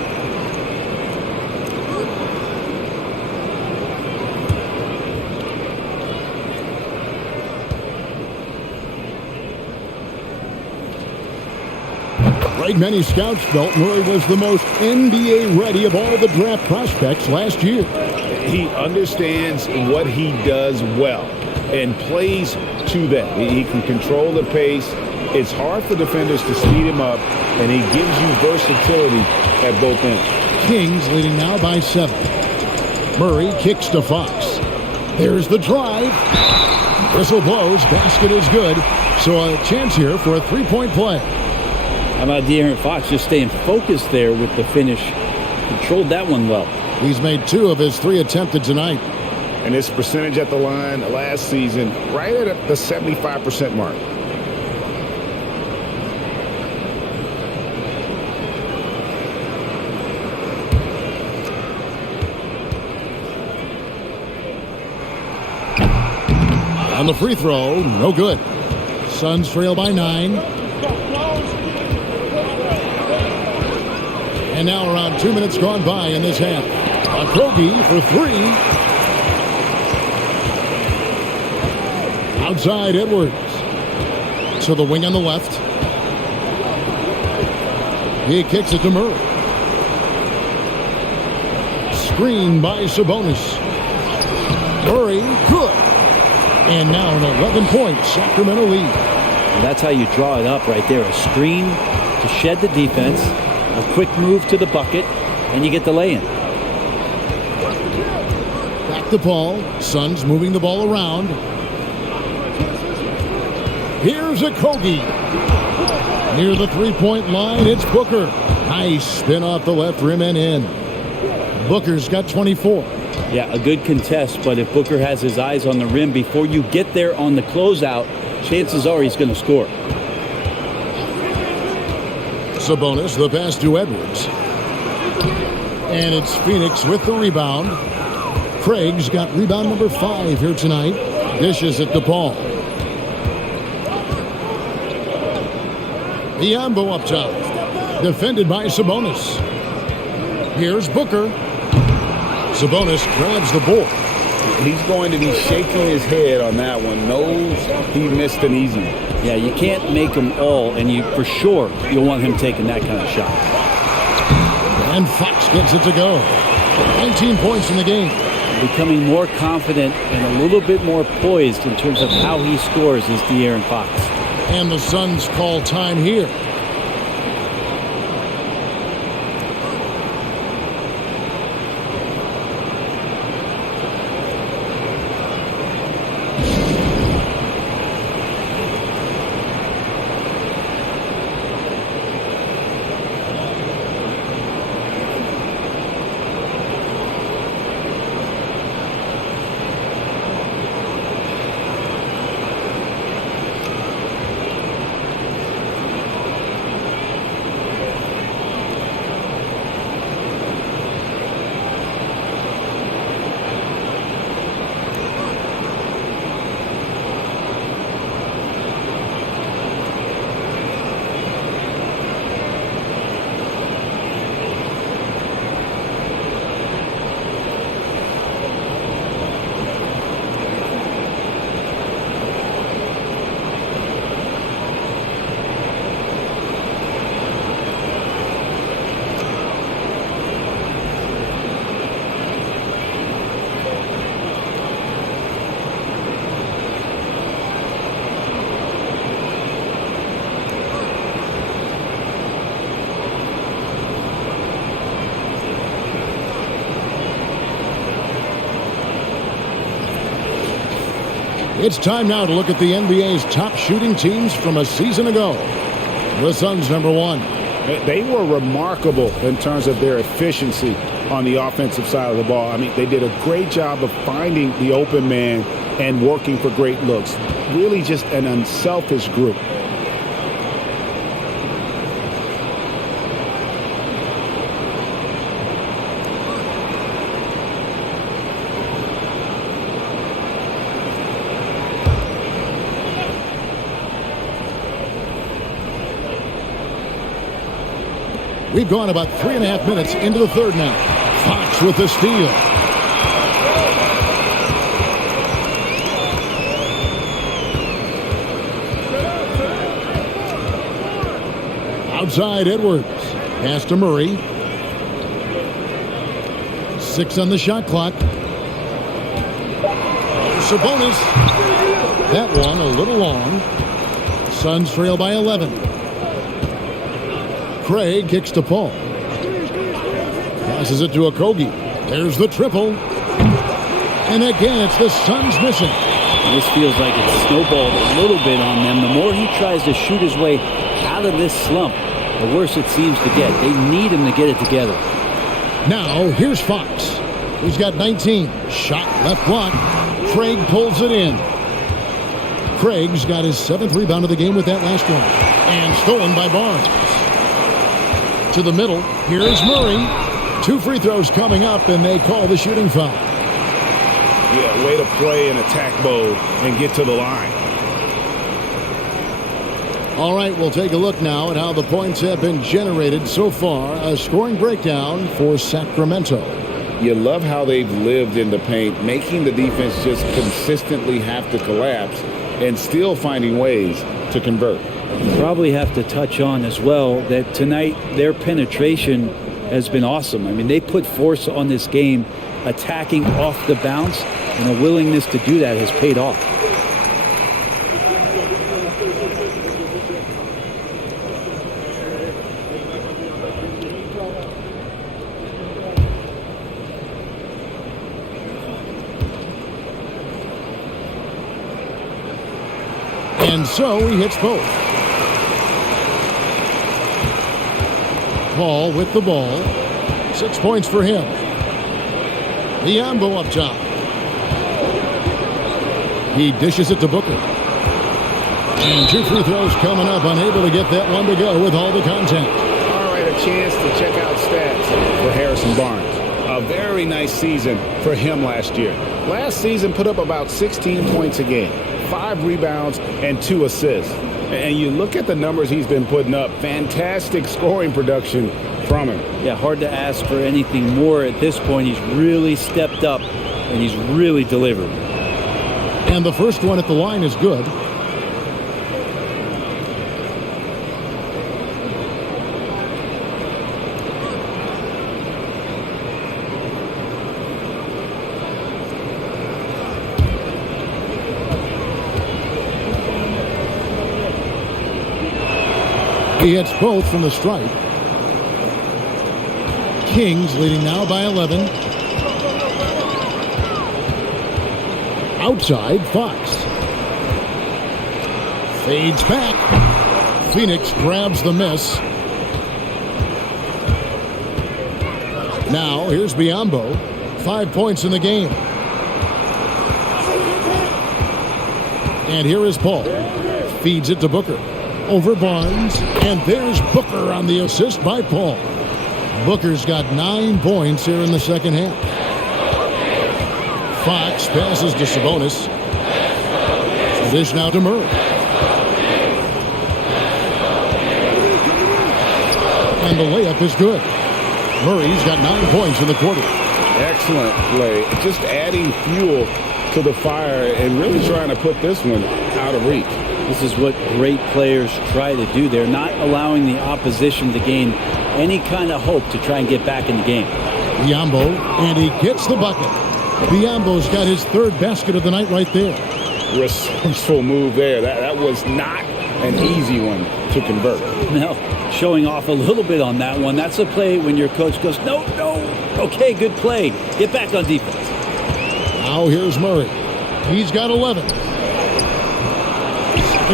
Like many scouts felt, Murray was the most NBA-ready of all the draft prospects last year. He understands what he does well and plays to that. He can control the pace. It's hard for defenders to speed him up, and he gives you versatility at both ends. Kings leading now by 7. Murray kicks to Fox. There's the drive. Whistle blows. Basket is good. So a chance here for a three-point play. How about De'Aaron Fox just staying focused there with the finish? Controlled that one well. He's made 2 of his 3 attempted tonight. And his percentage at the line last season, right at the 75% mark. On the free throw, no good. Suns trail by 9. And now around 2 minutes gone by in this half. Okogie for 3. Outside Edwards. To the wing on the left. He kicks it to Murray. Screen by Sabonis. Murray, good. And now an 11-point Sacramento lead. And that's how you draw it up right there. A screen to shed the defense. A quick move to the bucket, and you get the lay-in. Back to Paul. Suns moving the ball around. Here's Okogie. Near the three-point line, it's Booker. Nice spin off the left rim and in. Booker's got 24. Yeah, a good contest, but if Booker has his eyes on the rim before you get there on the closeout, chances are he's going to score. Sabonis, the pass to Edwards. And it's Phoenix with the rebound. Craig's got rebound number 5 here tonight. Dishes it to Paul. Biyombo up top. Defended by Sabonis. Here's Booker. Sabonis grabs the board. He's going to be shaking his head on that one. Knows he missed an easy one. Yeah, you can't make them all, and you for sure you'll want him taking that kind of shot. And Fox gets it to go. 19 points in the game. Becoming more confident and a little bit more poised in terms of how he scores is De'Aaron Fox. And the Suns call time here. It's time now to look at the NBA's top shooting teams from a season ago. The Suns, number 1. They were remarkable in terms of their efficiency on the offensive side of the ball. I mean, they did a great job of finding the open man and working for great looks. Really just an unselfish group. We've gone about 3.5 minutes into the third now. Fox with the steal. Outside Edwards. Pass to Murray. 6 on the shot clock. Sabonis. That one a little long. Suns trail by 11. Craig kicks to Paul. Passes it to Okogie. There's the triple. And again, it's the Suns missing. This feels like it's snowballed a little bit on them. The more he tries to shoot his way out of this slump, the worse it seems to get. They need him to get it together. Now, here's Fox. He's got 19. Shot left block. Craig pulls it in. Craig's got his 7th rebound of the game with that last one. And stolen by Barnes. To the middle. Here's Murray. 2 free throws coming up, and they call the shooting foul. Yeah, way to play in attack mode and get to the line. All right, we'll take a look now at how the points have been generated so far. A scoring breakdown for Sacramento. You love how they've lived in the paint, making the defense just consistently have to collapse and still finding ways to convert. Probably have to touch on as well that tonight their penetration has been awesome. I mean, they put force on this game, attacking off the bounce, and a willingness to do that has paid off. And so he hits both. Paul with the ball. 6 points for him. Biyombo up top. He dishes it to Booker. And 2 free throws coming up. Unable to get that one to go with all the contact. All right, a chance to check out stats for Harrison Barnes. A very nice season for him last year. Last season put up about 16 points a game, 5 rebounds, and 2 assists. And you look at the numbers he's been putting up, fantastic scoring production from him. Yeah, hard to ask for anything more at this point. He's really stepped up, and he's really delivered. And the first one at the line is good. He hits both from the stripe. Kings leading now by 11. Outside, Fox. Fades back. Phoenix grabs the miss. Now, here's Biyombo. 5 points in the game. And here is Paul. Feeds it to Booker. Over Barnes, and there's Booker on the assist by Paul. Booker's got 9 points here in the second half. Fox passes to Sabonis. Dish now to Murray. And the layup is good. Murray's got 9 points in the quarter. Excellent play. Just adding fuel to the fire and really trying to put this one out of reach. This is what great players try to do. They're not allowing the opposition to gain any kind of hope to try and get back in the game. Biyombo, and he gets the bucket. Biyombo's got his 3rd basket of the night right there. Resourceful move there. That was not an easy one to convert. No, showing off a little bit on that one. That's a play when your coach goes, no, okay, good play. Get back on defense. Now here's Murray. He's got 11.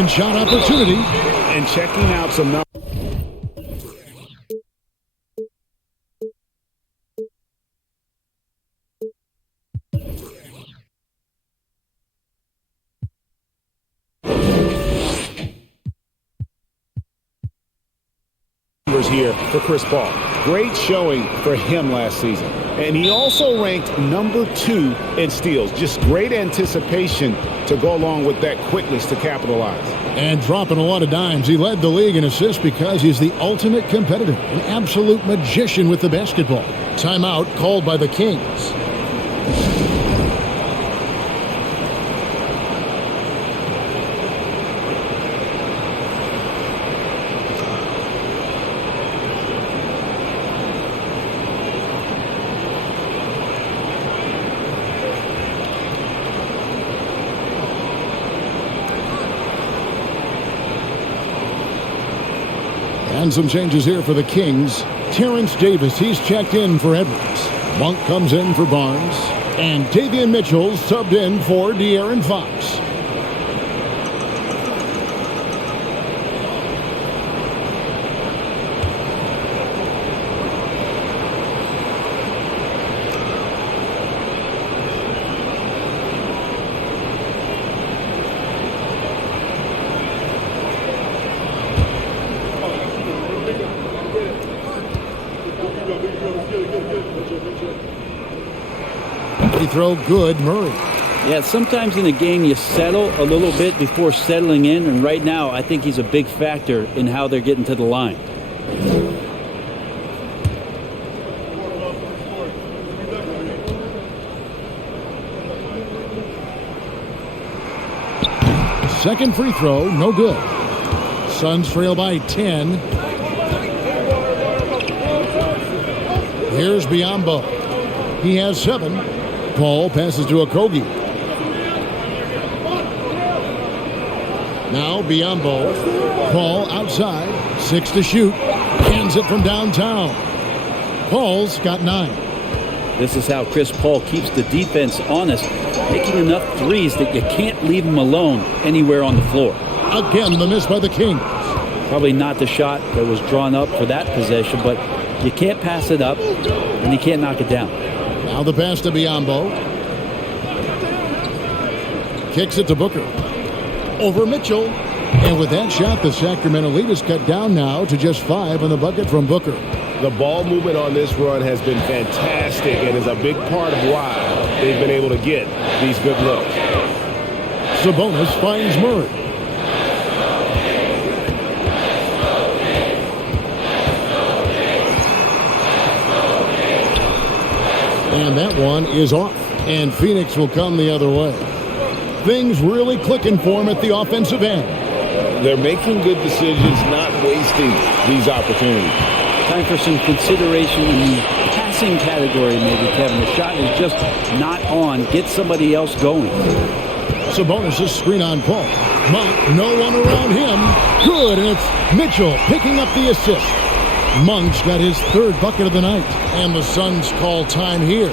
Second shot opportunity. And checking out some numbers. Here for Chris Paul. Great showing for him last season. And he also ranked number 2 in steals. Just great anticipation to go along with that quickness to capitalize. And dropping a lot of dimes. He led the league in assists because he's the ultimate competitor, an absolute magician with the basketball. Timeout called by the Kings. And some changes here for the Kings. Terrence Davis, he's checked in for Edwards. Monk comes in for Barnes. And Davion Mitchell's subbed in for De'Aaron Fox. Free throw good, Murray. Yeah, sometimes in a game you settle a little bit before settling in, and right now I think he's a big factor in how they're getting to the line. Second free throw, no good. Suns trail by 10. Here's Biyombo. He has 7. Paul passes to Okogie. Now Biyombo. Paul outside. 6 to shoot. Hands it from downtown. Paul's got 9. This is how Chris Paul keeps the defense honest, making enough threes that you can't leave him alone anywhere on the floor. Again, the miss by the Kings. Probably not the shot that was drawn up for that possession, but you can't pass it up, and you can't knock it down. Now the pass to Biyombo. Kicks it to Booker. Over Mitchell. And with that shot, the Sacramento lead is cut down now to just 5 on the bucket from Booker. The ball movement on this run has been fantastic and is a big part of why they've been able to get these good looks. Sabonis finds Murray. And that one is off. And Phoenix will come the other way. Things really clicking for him at the offensive end. They're making good decisions, not wasting these opportunities. Time for some consideration in the passing category, maybe, Kevin. The shot is just not on. Get somebody else going. Sabonis' screen on Paul. Monk, no one around him. Good, and it's Mitchell picking up the assist. Monk's got his 3rd bucket of the night, and the Suns call time here.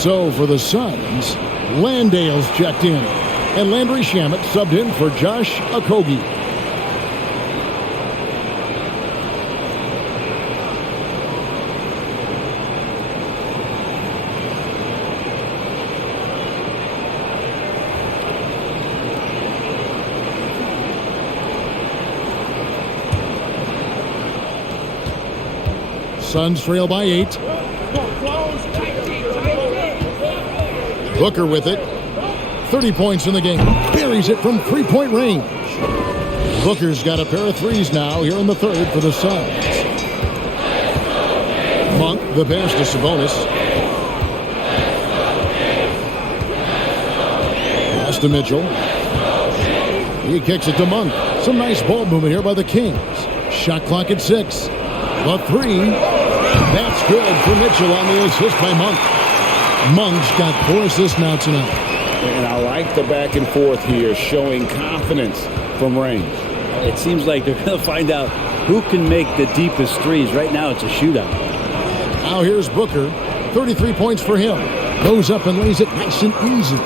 So for the Suns, Landale's checked in. And Landry Shamet subbed in for Josh Okogie. Suns trail by 8. Booker with it. 30 points in the game. Buries it from three-point range. Booker's got a pair of threes now here in the third for the Suns. Monk, the pass to Sabonis. Pass to Mitchell. He kicks it to Monk. Some nice ball movement here by the Kings. Shot clock at 6. The three. That's good for Mitchell on the assist by Monk. Monk's got 4 assists now tonight. And I like the back and forth here, showing confidence from range. It seems like they're going to find out who can make the deepest threes. Right now it's a shootout. Now here's Booker. 33 points for him. Goes up and lays it nice and easy.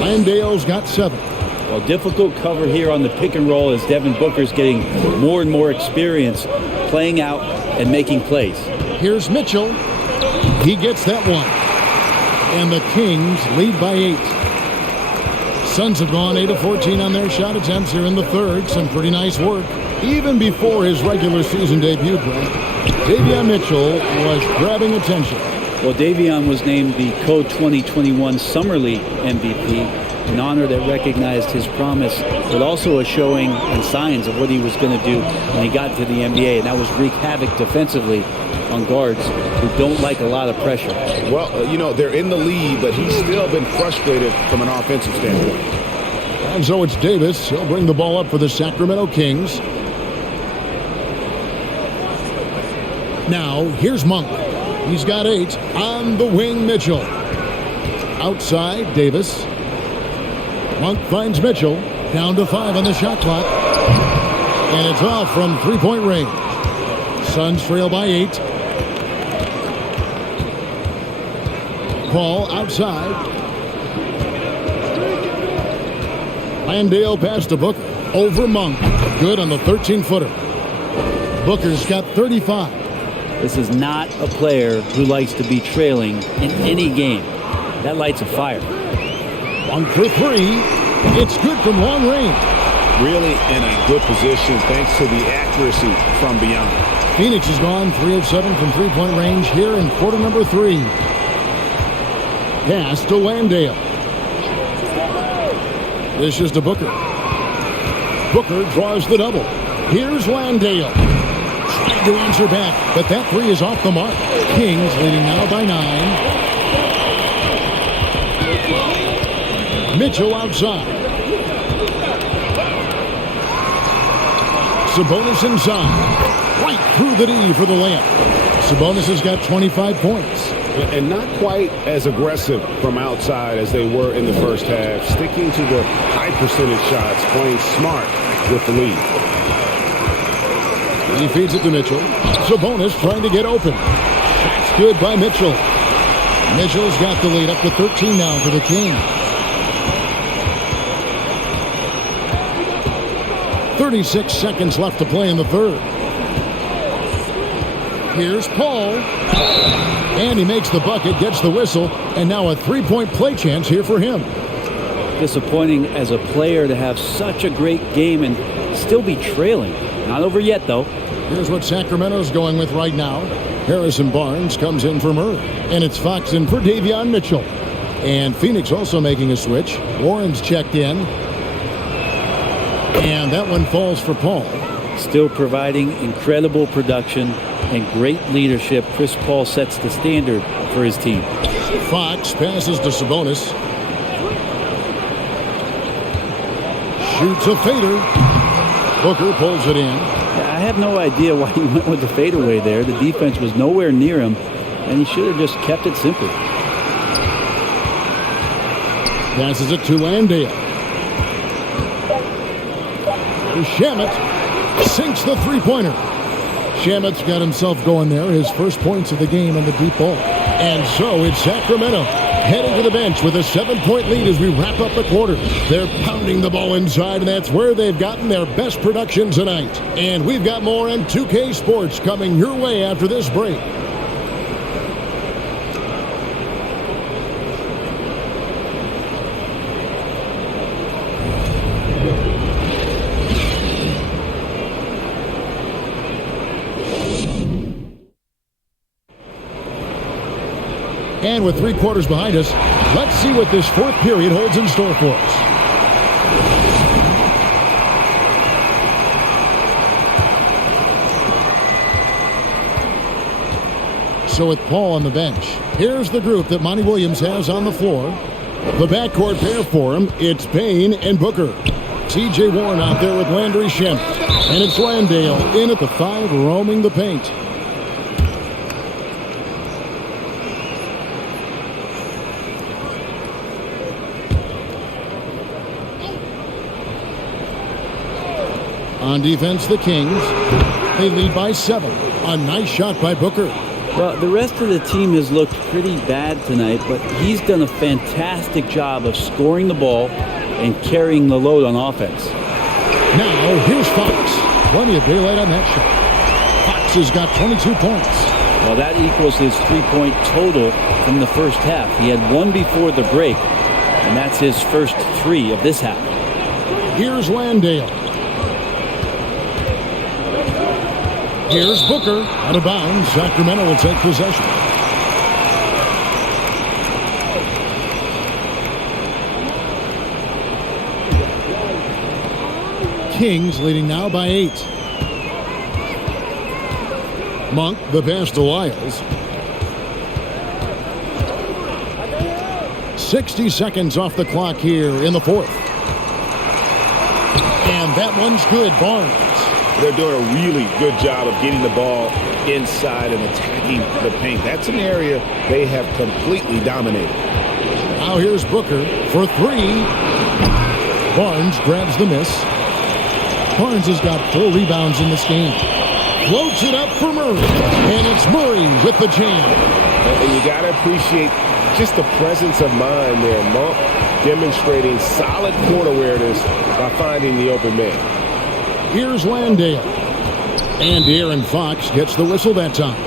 Landale's got 7. Well, difficult cover here on the pick and roll as Devin Booker's getting more and more experience playing out and making plays. Here's Mitchell. He gets that one. And the Kings lead by 8. Suns have gone 8 of 14 on their shot attempts here in the third. Some pretty nice work. Even before his regular season debut, Davion Mitchell was grabbing attention. Well, Davion was named the Co-2021 Summer League MVP, an honor that recognized his promise, but also a showing and signs of what he was going to do when he got to the NBA, and that was wreak havoc defensively on guards who don't like a lot of pressure. Well, they're in the lead, but he's still been frustrated from an offensive standpoint. And so it's Davis. He'll bring the ball up for the Sacramento Kings. Now, here's Monk. He's got 8. On the wing, Mitchell. Outside, Davis. Monk finds Mitchell. Down to 5 on the shot clock. And it's off from three-point range. Suns trail by 8. Paul outside. Landale pass to Booker. Over Monk. Good on the 13-footer. Booker's got 35. This is not a player who likes to be trailing in any game. That lights a fire. Monk for 3. It's good from long range. Really in a good position thanks to the accuracy from beyond. Phoenix has gone 3 of 7 from three-point range here in quarter number 3. Pass to Landale. This is to Booker. Booker draws the double. Here's Landale. Trying to answer back, but that 3 is off the mark. Kings leading now by 9. Mitchell outside. Sabonis inside. Right through the D for the layup. Sabonis has got 25 points. And not quite as aggressive from outside as they were in the first half. Sticking to the high percentage shots, playing smart with the lead. He feeds it to Mitchell. Sabonis trying to get open. That's good by Mitchell. Mitchell's got the lead up to 13 now for the Kings. 36 seconds left to play in the third. Here's Paul. And he makes the bucket, gets the whistle, and now a three-point play chance here for him. Disappointing as a player to have such a great game and still be trailing. Not over yet, though. Here's what Sacramento's going with right now. Harrison Barnes comes in for Murray. And it's Fox in for Davion Mitchell. And Phoenix also making a switch. Warren's checked in. And that one falls for Paul. Still providing incredible production and great leadership. Chris Paul sets the standard for his team. Fox passes to Sabonis. Shoots a fader. Booker pulls it in. I have no idea why he went with the fadeaway there. The defense was nowhere near him, and he should have just kept it simple. Passes it to Landale. Shamet sinks the three-pointer. Shamet's got himself going there. His first points of the game on the deep ball. And so it's Sacramento heading to the bench with a 7-point lead as we wrap up the quarter. They're pounding the ball inside, and that's where they've gotten their best production tonight. And we've got more in 2K Sports coming your way after this break. And with 3 quarters behind us, let's see what this fourth period holds in store for us. So with Paul on the bench, here's the group that Monty Williams has on the floor. The backcourt pair for him, it's Payne and Booker. T.J. Warren out there with Landry Shamet. And it's Landale in at the 5, roaming the paint. On defense, the Kings. They lead by 7. A nice shot by Booker. Well, the rest of the team has looked pretty bad tonight, but he's done a fantastic job of scoring the ball and carrying the load on offense. Now, here's Fox. Plenty of daylight on that shot. Fox has got 22 points. Well, that equals his 3-point total from the first half. He had 1 before the break, and that's his first 3 of this half. Here's Landale. Here's Booker, out of bounds. Sacramento will take possession. Kings leading now by 8. Monk, the pass to Lyles. 60 seconds off the clock here in the fourth. And that one's good. Barnes. They're doing a really good job of getting the ball inside and attacking the paint. That's an area they have completely dominated. Now here's Booker for 3. Barnes grabs the miss. Barnes has got 4 rebounds in this game. Floats it up for Murray. And it's Murray with the jam. And you got to appreciate just the presence of mind there. Monk demonstrating solid court awareness by finding the open man. Here's Landale. And Aaron Fox gets the whistle that time.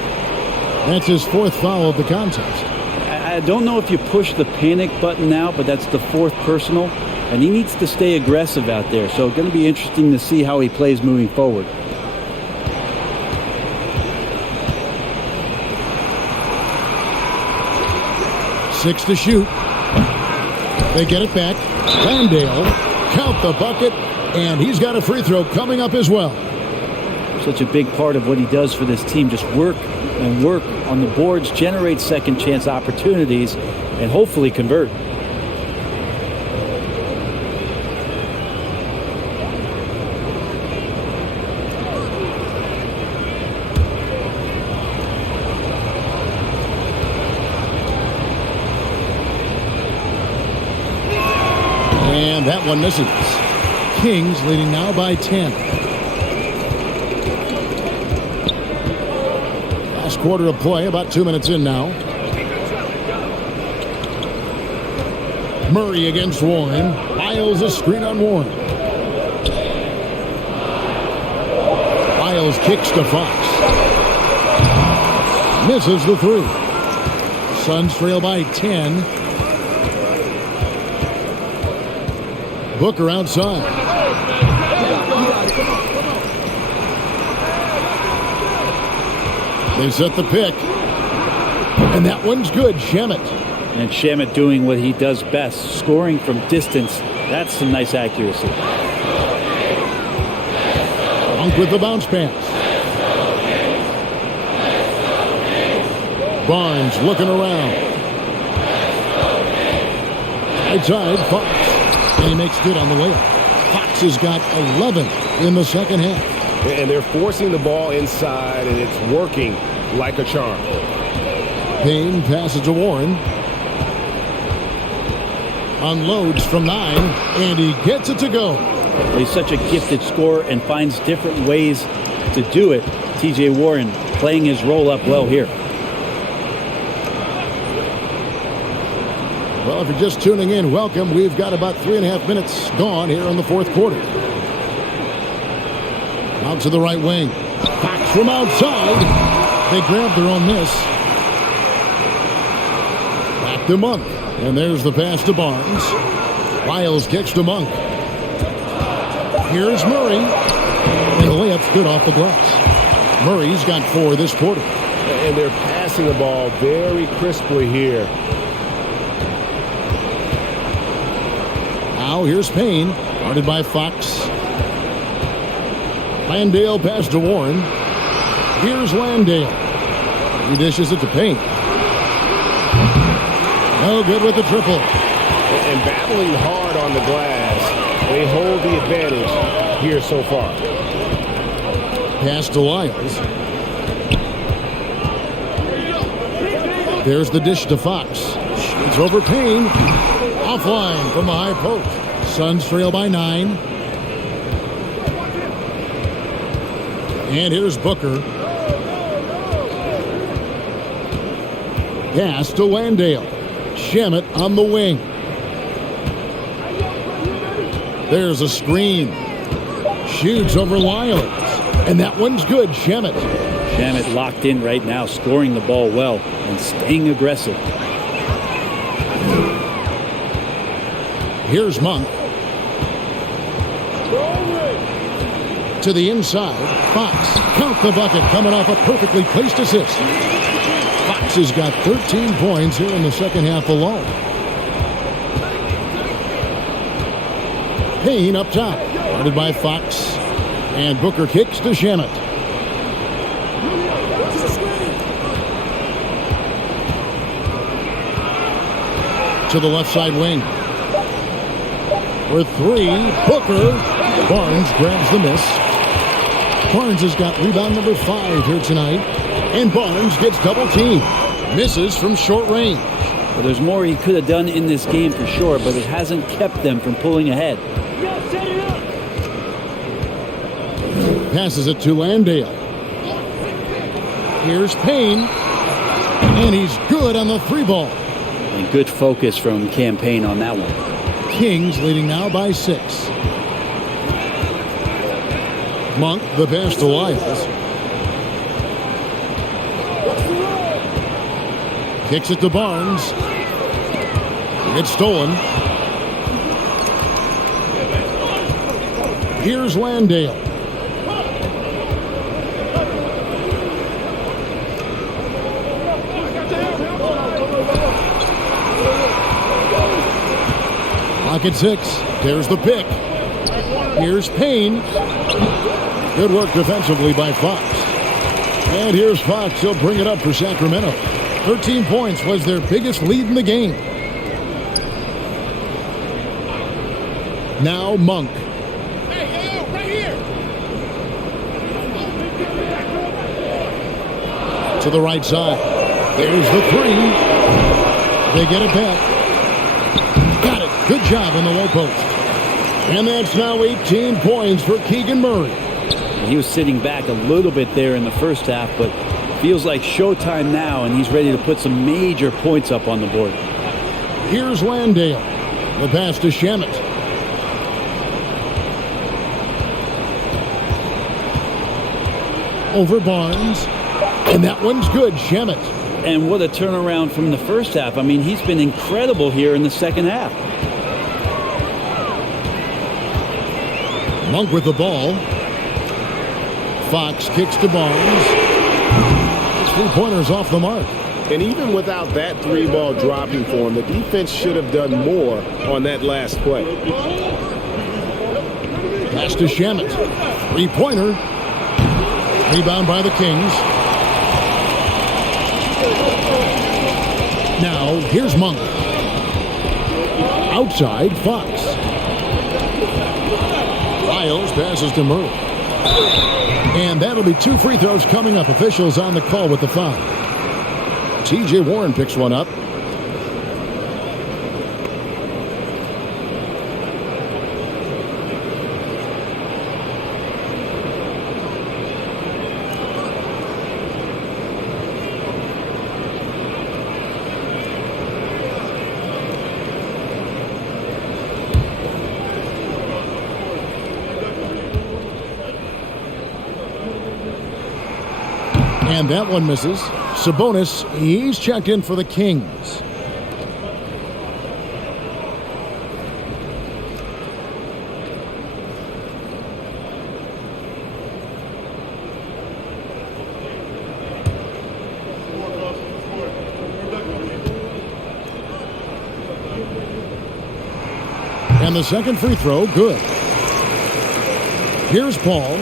That's his 4th foul of the contest. I don't know if you push the panic button now, but that's the 4th personal, and he needs to stay aggressive out there. So it's going to be interesting to see how he plays moving forward. Six to shoot. They get it back. Landale, count the bucket. And he's got a free throw coming up as well. Such a big part of what he does for this team. Just work and work on the boards, generate second chance opportunities, and hopefully convert. And that one misses. Kings leading now by 10. Last quarter of play, about 2 minutes in now. Murray against Warren. Lyles a screen on Warren. Lyles kicks to Fox. Misses the 3. Suns trail by 10. Booker outside. They set the pick. And that one's good. Shamet. And Shamet doing what he does best, scoring from distance. That's some nice accuracy. Monk with the bounce pass. Barnes looking around. Outside, Fox. And he makes good on the layup. Fox has got 11 in the second half. And they're forcing the ball inside, and it's working like a charm. Payne passes to Warren. Unloads from 9, and he gets it to go. He's such a gifted scorer and finds different ways to do it. T.J. Warren playing his role up well here. Well, if you're just tuning in, welcome. We've got about 3.5 minutes gone here in the fourth quarter. Out to the right wing. Fox from outside. They grab their own miss. Back to Monk. And there's the pass to Barnes. Lyles kicks to Monk. Here's Murray. And the layup's good off the glass. Murray's got 4 this quarter. And they're passing the ball very crisply here. Now here's Payne. Guarded by Fox. Landale pass to Warren. Here's Landale. He dishes it to Payne. No good with the triple. And battling hard on the glass, they hold the advantage here so far. Pass to Lyles. There's the dish to Fox. It's over Payne. Offline from the high post. Suns trail by 9. And here's Booker. Pass to Landale. Shamet on the wing. There's a screen. Shoots over Lyles. And that one's good. Shamet. Shamet locked in right now, scoring the ball well and staying aggressive. Here's Monk. To the inside. Fox. Count the bucket coming off a perfectly placed assist. Fox has got 13 points here in the second half alone. Payne up top. Guarded by Fox. And Booker kicks to Shamet. To the left side wing. For 3, Booker. Barnes grabs the miss. Barnes has got rebound number 5 here tonight. And Barnes gets double teamed. Misses from short range. Well, there's more he could have done in this game for sure, but it hasn't kept them from pulling ahead. Passes it to Landale. Here's Payne. And he's good on the 3 ball. And good focus from Campaign on that one. Kings leading now by 6. Monk, the pass to Lyles. Kicks it to Barnes. It's stolen. Here's Landale. Clock at 6. There's the pick. Here's Payne. Good work defensively by Fox. And here's Fox. He'll bring it up for Sacramento. 13 points was their biggest lead in the game. Now Monk. Hey, right here. To the right side. There's the 3. They get it back. Got it. Good job on the low post. And that's now 18 points for Keegan Murray. He was sitting back a little bit there in the first half, but feels like showtime now, and he's ready to put some major points up on the board. Here's Landale. The pass to Shamet. Over Barnes. And that one's good. Shamet. And what a turnaround from the first half. I mean, he's been incredible here in the second half. Monk with the ball. Fox kicks to Barnes. His 3-pointers off the mark. And even without that 3-ball dropping for him, the defense should have done more on that last play. Pass to Shamet. 3-pointer. Rebound by the Kings. Now, here's Monk. Outside, Fox. Lyles passes to Murray. And that'll be 2 free throws coming up. Officials on the call with the foul. T.J. Warren picks one up. And that one misses. Sabonis, he's checked in for the Kings. And the second free throw, good. Here's Paul.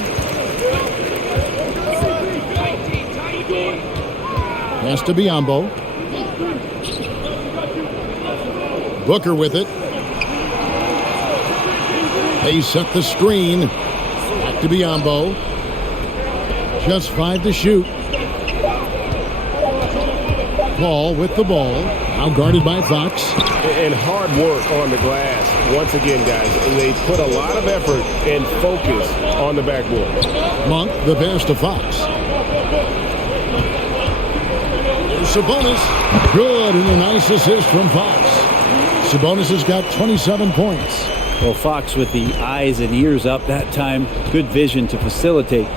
Pass to Biyombo. Booker with it. They set the screen. Back to Biyombo. Just 5 to shoot. Paul with the ball. Now guarded by Fox. And hard work on the glass. Once again, guys, they put a lot of effort and focus on the backboard. Monk, the pass to Fox. There's Sabonis. Good, and a nice assist from Fox. Sabonis has got 27 points. Well, Fox with the eyes and ears up that time. Good vision to facilitate.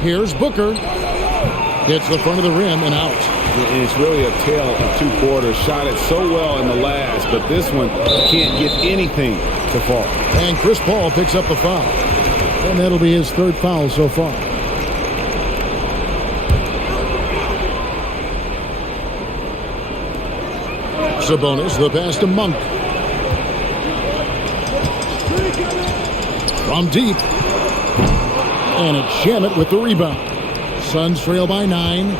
Here's Booker. Hits the front of the rim and out. It's really a tale of 2 quarters. Shot it so well in the last, but this one can't get anything to fall. And Chris Paul picks up the foul. And that'll be his 3rd foul so far. Sabonis, the pass to Monk. From deep. And it's Shamet with the rebound. Suns trail by 9.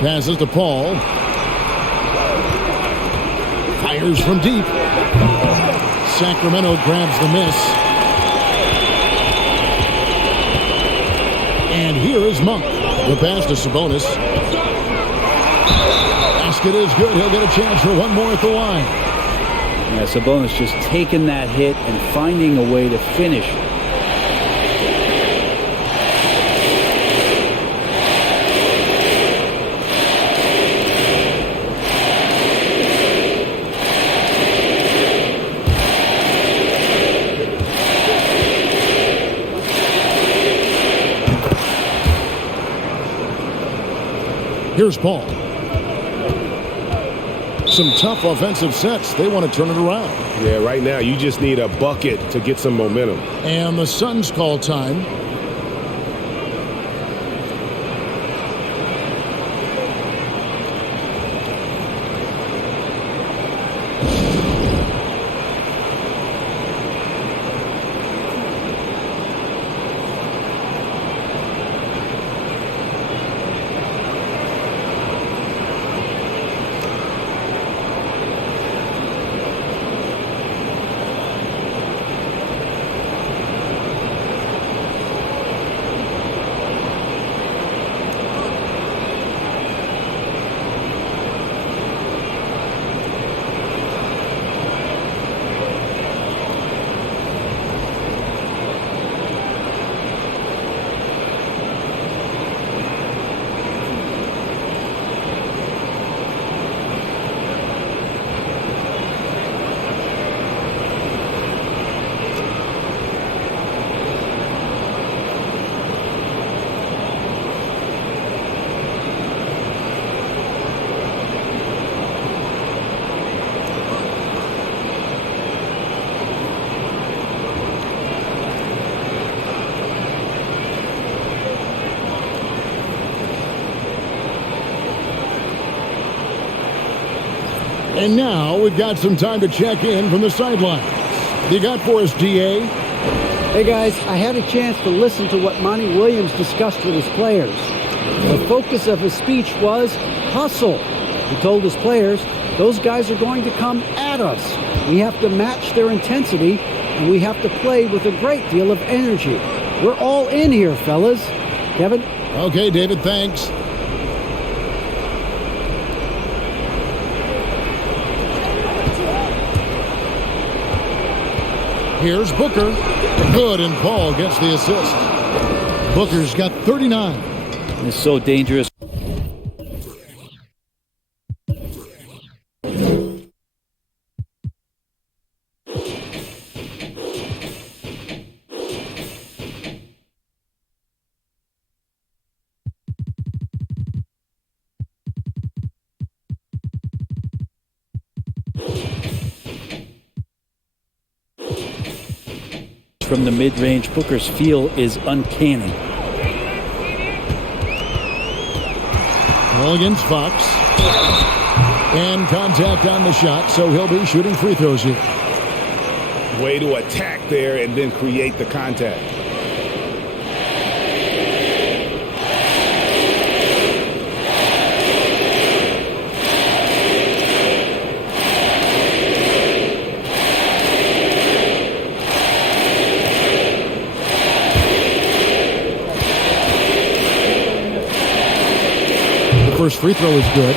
Passes to Paul. Fires from deep. Sacramento grabs the miss. And here is Monk. The pass to Sabonis. Basket is good. He'll get a chance for one more at the line. Yeah, Sabonis just taking that hit and finding a way to finish. Here's Paul. Some tough offensive sets. They want to turn it around. Yeah, right now you just need a bucket to get some momentum. And the Suns call time. And now we've got some time to check in from the sidelines. You got for us, DA? Hey guys, I had a chance to listen to what Monty Williams discussed with his players. The focus of his speech was hustle. He told his players, those guys are going to come at us. We have to match their intensity, and we have to play with a great deal of energy. We're all in here, fellas. Kevin? Okay, David, thanks. Here's Booker. Good, and Paul gets the assist. Booker's got 39. It's so dangerous. from the mid-range. Booker's feel is uncanny. Ball against Fox. And contact on the shot, so he'll be shooting free throws here. Way to attack there and then create the contact. The first free throw is good.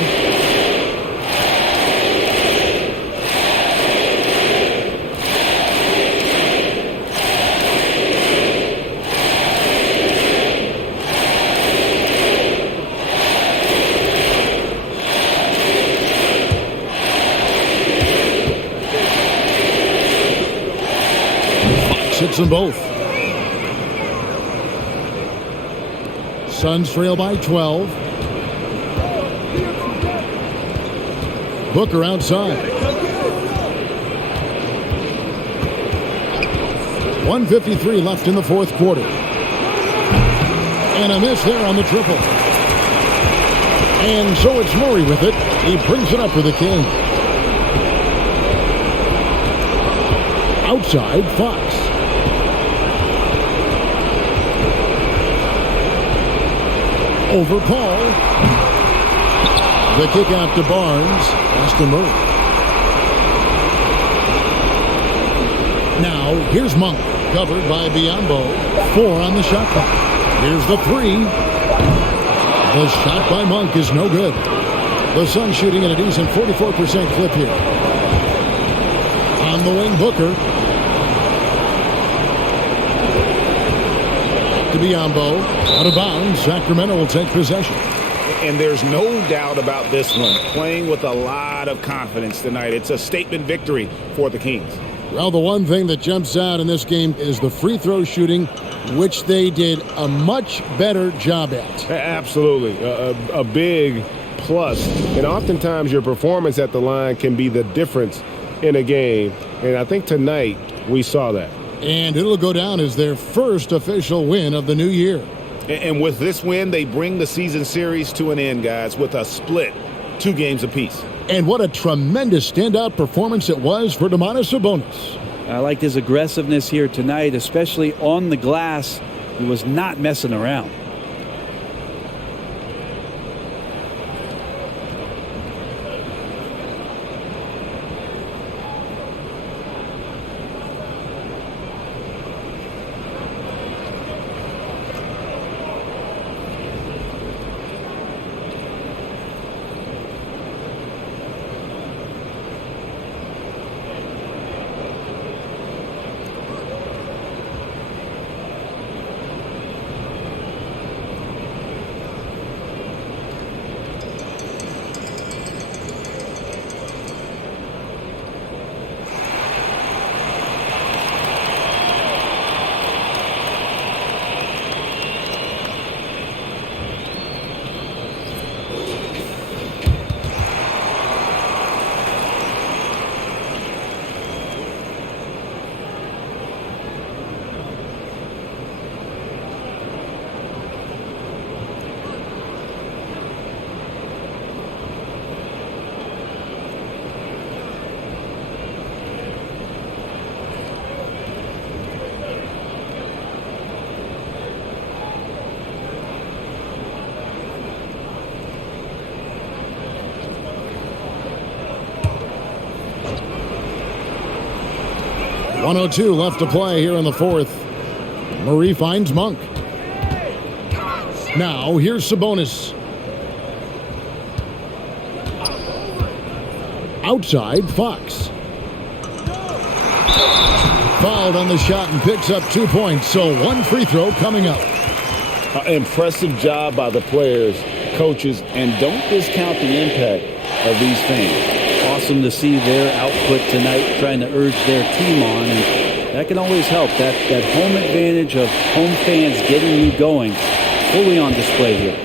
Hits them both. Suns trail by 12. Booker outside. 1:53 left in the fourth quarter. And a miss there on the triple. And so it's Murray with it. He brings it up for the King. Outside, Fox. Over Paul. The kick out to Barnes. Aston Murray. Now, here's Monk. Covered by Biyombo. 4 on the shot clock. Here's the 3. The shot by Monk is no good. The Suns shooting at a decent 44% clip here. On the wing, Booker. To Biyombo. Out of bounds. Sacramento will take possession. And there's no doubt about this one. Playing with a lot of confidence tonight. It's a statement victory for the Kings. Well, the one thing that jumps out in this game is the free throw shooting, which they did a much better job at. Absolutely. A big plus. And oftentimes your performance at the line can be the difference in a game. And I think tonight we saw that. And it'll go down as their first official win of the new year. And with this win, they bring the season series to an end, guys, with a split, 2 games apiece. And what a tremendous standout performance it was for Domantas Sabonis. I liked his aggressiveness here tonight, especially on the glass. He was not messing around. .102 left to play here in the fourth. Murray finds Monk. Now here's Sabonis. Outside, Fox. Fouled on the shot and picks up 2 points, so 1 free throw coming up. Impressive job by the players, coaches, and don't discount the impact of these fans. Awesome to see their output tonight, trying to urge their team on, and that can always help. That home advantage of home fans getting you going, fully on display here.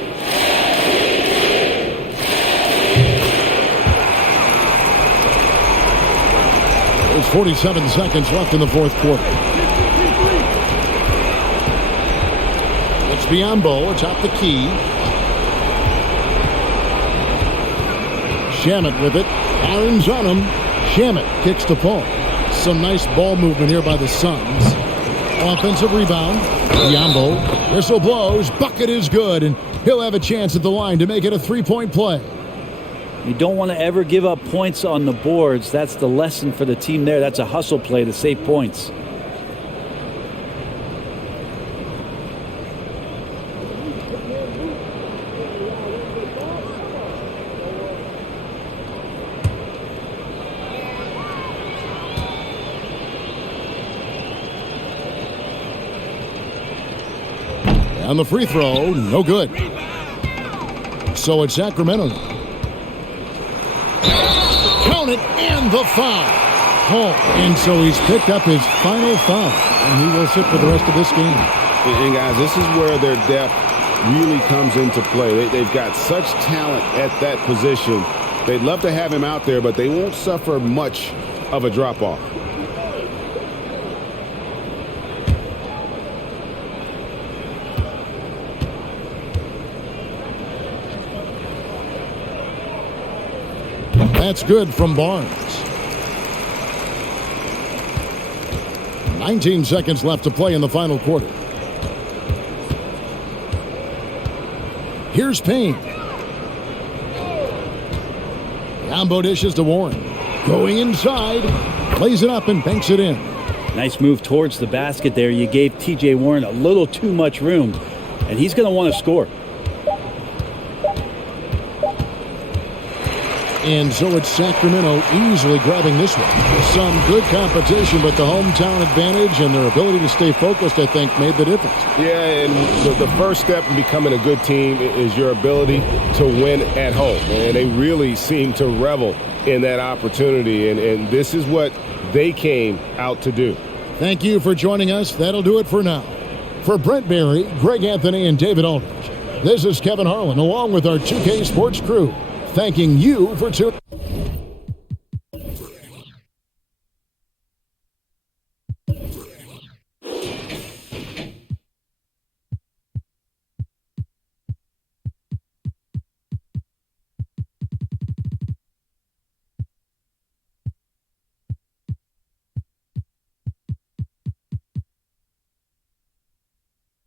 There's 47 seconds left in the fourth quarter. It's Biyombo atop the key. Shamet with it. Irons on him. Shamet kicks the ball. Some nice ball movement here by the Suns. Offensive rebound. Biyombo. Whistle blows. Bucket is good, and he'll have a chance at the line to make it a three-point play. You don't want to ever give up points on the boards. That's the lesson for the team there. That's a hustle play to save points. And the free throw, no good. So it's Sacramento. Count it, and the foul. Oh, and so he's picked up his final foul, and he will sit for the rest of this game. And guys, this is where their depth really comes into play. They've got such talent at that position. They'd love to have him out there, but they won't suffer much of a drop-off. That's good from Barnes. 19 seconds left to play in the final quarter. Here's Payne. Combo dishes to Warren. Going inside. Plays it up and banks it in. Nice move towards the basket there. You gave T.J. Warren a little too much room, and he's going to want to score. And so it's Sacramento easily grabbing this one. Some good competition, but the hometown advantage and their ability to stay focused, I think, made the difference. Yeah, and the first step in becoming a good team is your ability to win at home. And they really seem to revel in that opportunity. And this is what they came out to do. Thank you for joining us. That'll do it for now. For Brent Barry, Greg Anthony, and David Aldridge, this is Kevin Harlan, along with our 2K Sports crew, thanking you for tuning.